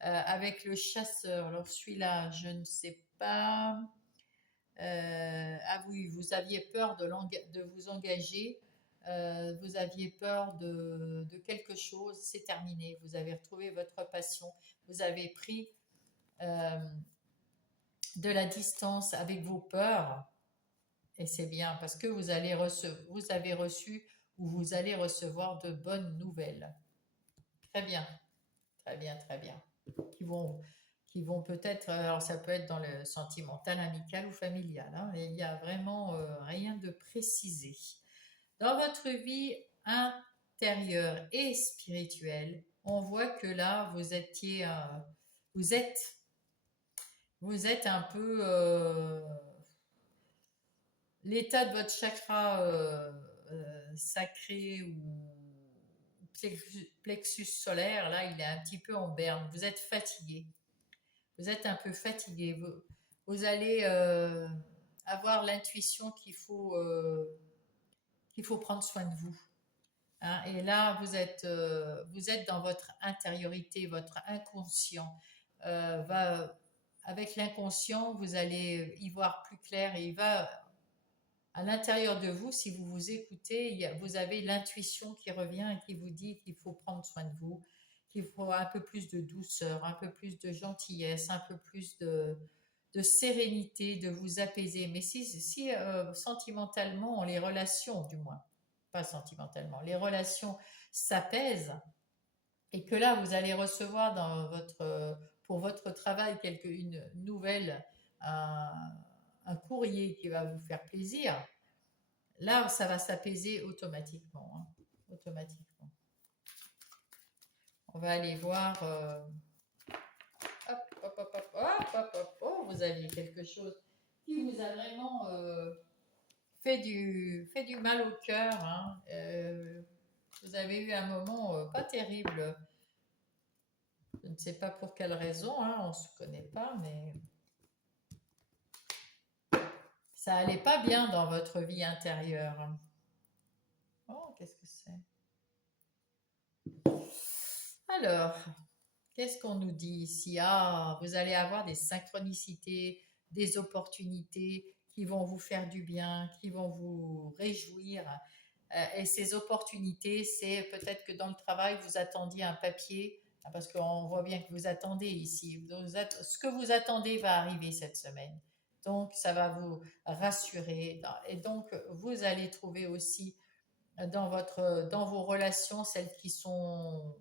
avec le chasseur. Alors celui-là, je ne sais pas. Ah oui, vous aviez peur de vous engager, vous aviez peur de quelque chose, c'est terminé. Vous avez retrouvé votre passion, vous avez pris euh, de la distance avec vos peurs, et c'est bien parce que vous avez reçu ou vous allez recevoir de bonnes nouvelles. Très bien, très bien, très bien. Qui vont, qui vont peut-être, alors ça peut être dans le sentimental, amical ou familial, hein, mais il n'y a vraiment rien de précisé. Dans votre vie intérieure et spirituelle, on voit que là, vous êtes, vous êtes un peu, l'état de votre chakra sacré ou plexus solaire, là, il est un petit peu en berne. Vous êtes fatigué. Vous êtes un peu fatigué. Vous allez avoir l'intuition qu'il faut prendre soin de vous. Hein. Et là, vous êtes dans votre intériorité, votre inconscient. Avec l'inconscient, vous allez y voir plus clair et il va à l'intérieur de vous, si vous vous écoutez, vous avez l'intuition qui revient et qui vous dit qu'il faut prendre soin de vous, qu'il faut un peu plus de douceur, un peu plus de gentillesse, un peu plus de sérénité, de vous apaiser. Mais si sentimentalement, les relations du moins, pas sentimentalement, les relations s'apaisent et que là, vous allez recevoir pour votre travail une nouvelle, un courrier qui va vous faire plaisir, là, ça va s'apaiser automatiquement. Hein, automatiquement. On va aller voir. Hop, hop, hop, hop, hop, hop, hop. Oh, vous aviez quelque chose qui vous a vraiment fait du mal au cœur. Hein. Vous avez eu un moment pas terrible. Je ne sais pas pour quelle raison, hein, on ne se connaît pas, mais ça allait pas bien dans votre vie intérieure. Oh, qu'est-ce que c'est? Alors, qu'est-ce qu'on nous dit ici? Ah, vous allez avoir des synchronicités, des opportunités qui vont vous faire du bien, qui vont vous réjouir. Et ces opportunités, c'est peut-être que dans le travail, vous attendiez un papier, parce qu'on voit bien que vous attendez ici. Ce que vous attendez va arriver cette semaine. Donc, ça va vous rassurer. Et donc, vous allez trouver aussi dans vos relations, celles qui sont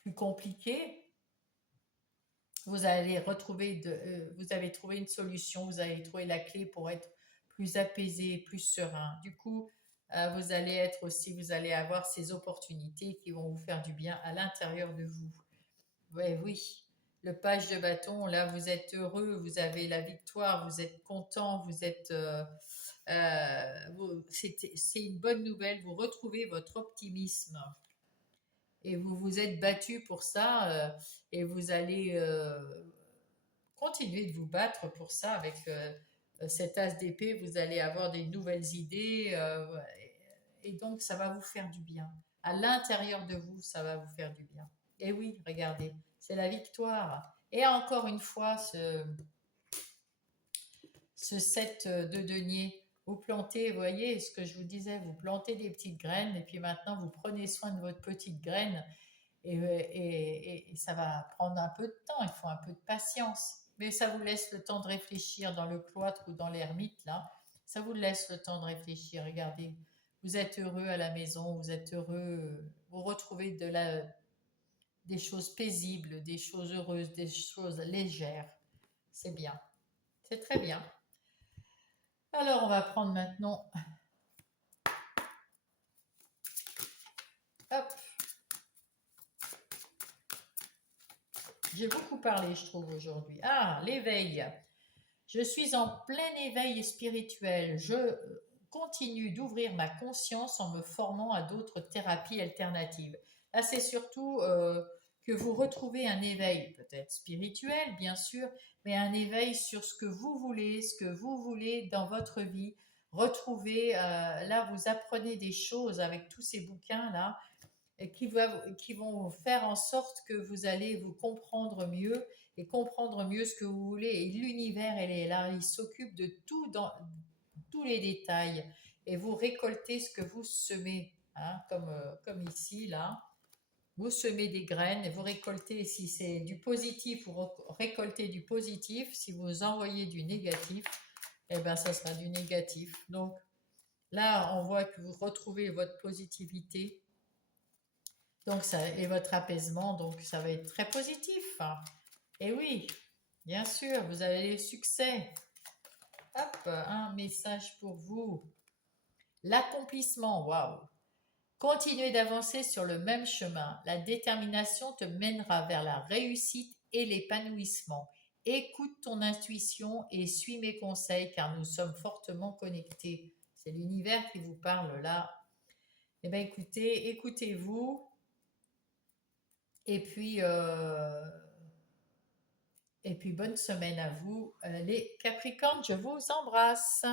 plus compliquées, vous avez trouvé une solution, vous avez trouvé la clé pour être plus apaisé, plus serein. Du coup, vous allez avoir ces opportunités qui vont vous faire du bien à l'intérieur de vous. Ouais, oui, le page de bâton, là, vous êtes heureux, vous avez la victoire, vous êtes content, c'est une bonne nouvelle, vous retrouvez votre optimisme et vous vous êtes battu pour ça et vous allez continuer de vous battre pour ça avec cet as d'épée. Vous allez avoir des nouvelles idées et donc ça va vous faire du bien. À l'intérieur de vous, ça va vous faire du bien. Et oui, regardez, c'est la victoire. Et encore une fois, ce set de denier. Vous plantez, vous voyez ce que je vous disais, vous plantez des petites graines et puis maintenant vous prenez soin de votre petite graine et ça va prendre un peu de temps, il faut un peu de patience. Mais ça vous laisse le temps de réfléchir dans le cloître ou dans l'ermite, là. Ça vous laisse le temps de réfléchir. Regardez, vous êtes heureux à la maison, vous êtes heureux, vous retrouvez des choses paisibles, des choses heureuses, des choses légères. C'est bien, c'est très bien. Alors, on va prendre maintenant. Hop, j'ai beaucoup parlé, je trouve, aujourd'hui. Ah, l'éveil. Je suis en plein éveil spirituel. Je continue d'ouvrir ma conscience en me formant à d'autres thérapies alternatives. Là, c'est surtout que vous retrouvez un éveil, peut-être spirituel, bien sûr, mais un éveil sur ce que vous voulez dans votre vie. Retrouver, là, vous apprenez des choses avec tous ces bouquins-là qui vont faire en sorte que vous allez vous comprendre mieux et comprendre mieux ce que vous voulez. Et l'univers, elle est là, il s'occupe de tout dans tous les détails. Et vous récoltez ce que vous semez, hein, comme ici, là. Vous semez des graines et vous récoltez, si c'est du positif, vous récoltez du positif. Si vous envoyez du négatif, eh ben, ça sera du négatif. Donc là, on voit que vous retrouvez votre positivité donc ça, et votre apaisement, donc ça va être très positif, hein. Et oui, bien sûr, vous avez le succès. Hop, un message pour vous. L'accomplissement, waouh. Continuez d'avancer sur le même chemin. La détermination te mènera vers la réussite et l'épanouissement. Écoute ton intuition et suis mes conseils car nous sommes fortement connectés. C'est l'univers qui vous parle là. Eh bien écoutez, écoutez-vous. Et puis, euh, et puis bonne semaine à vous, les Capricornes, je vous embrasse.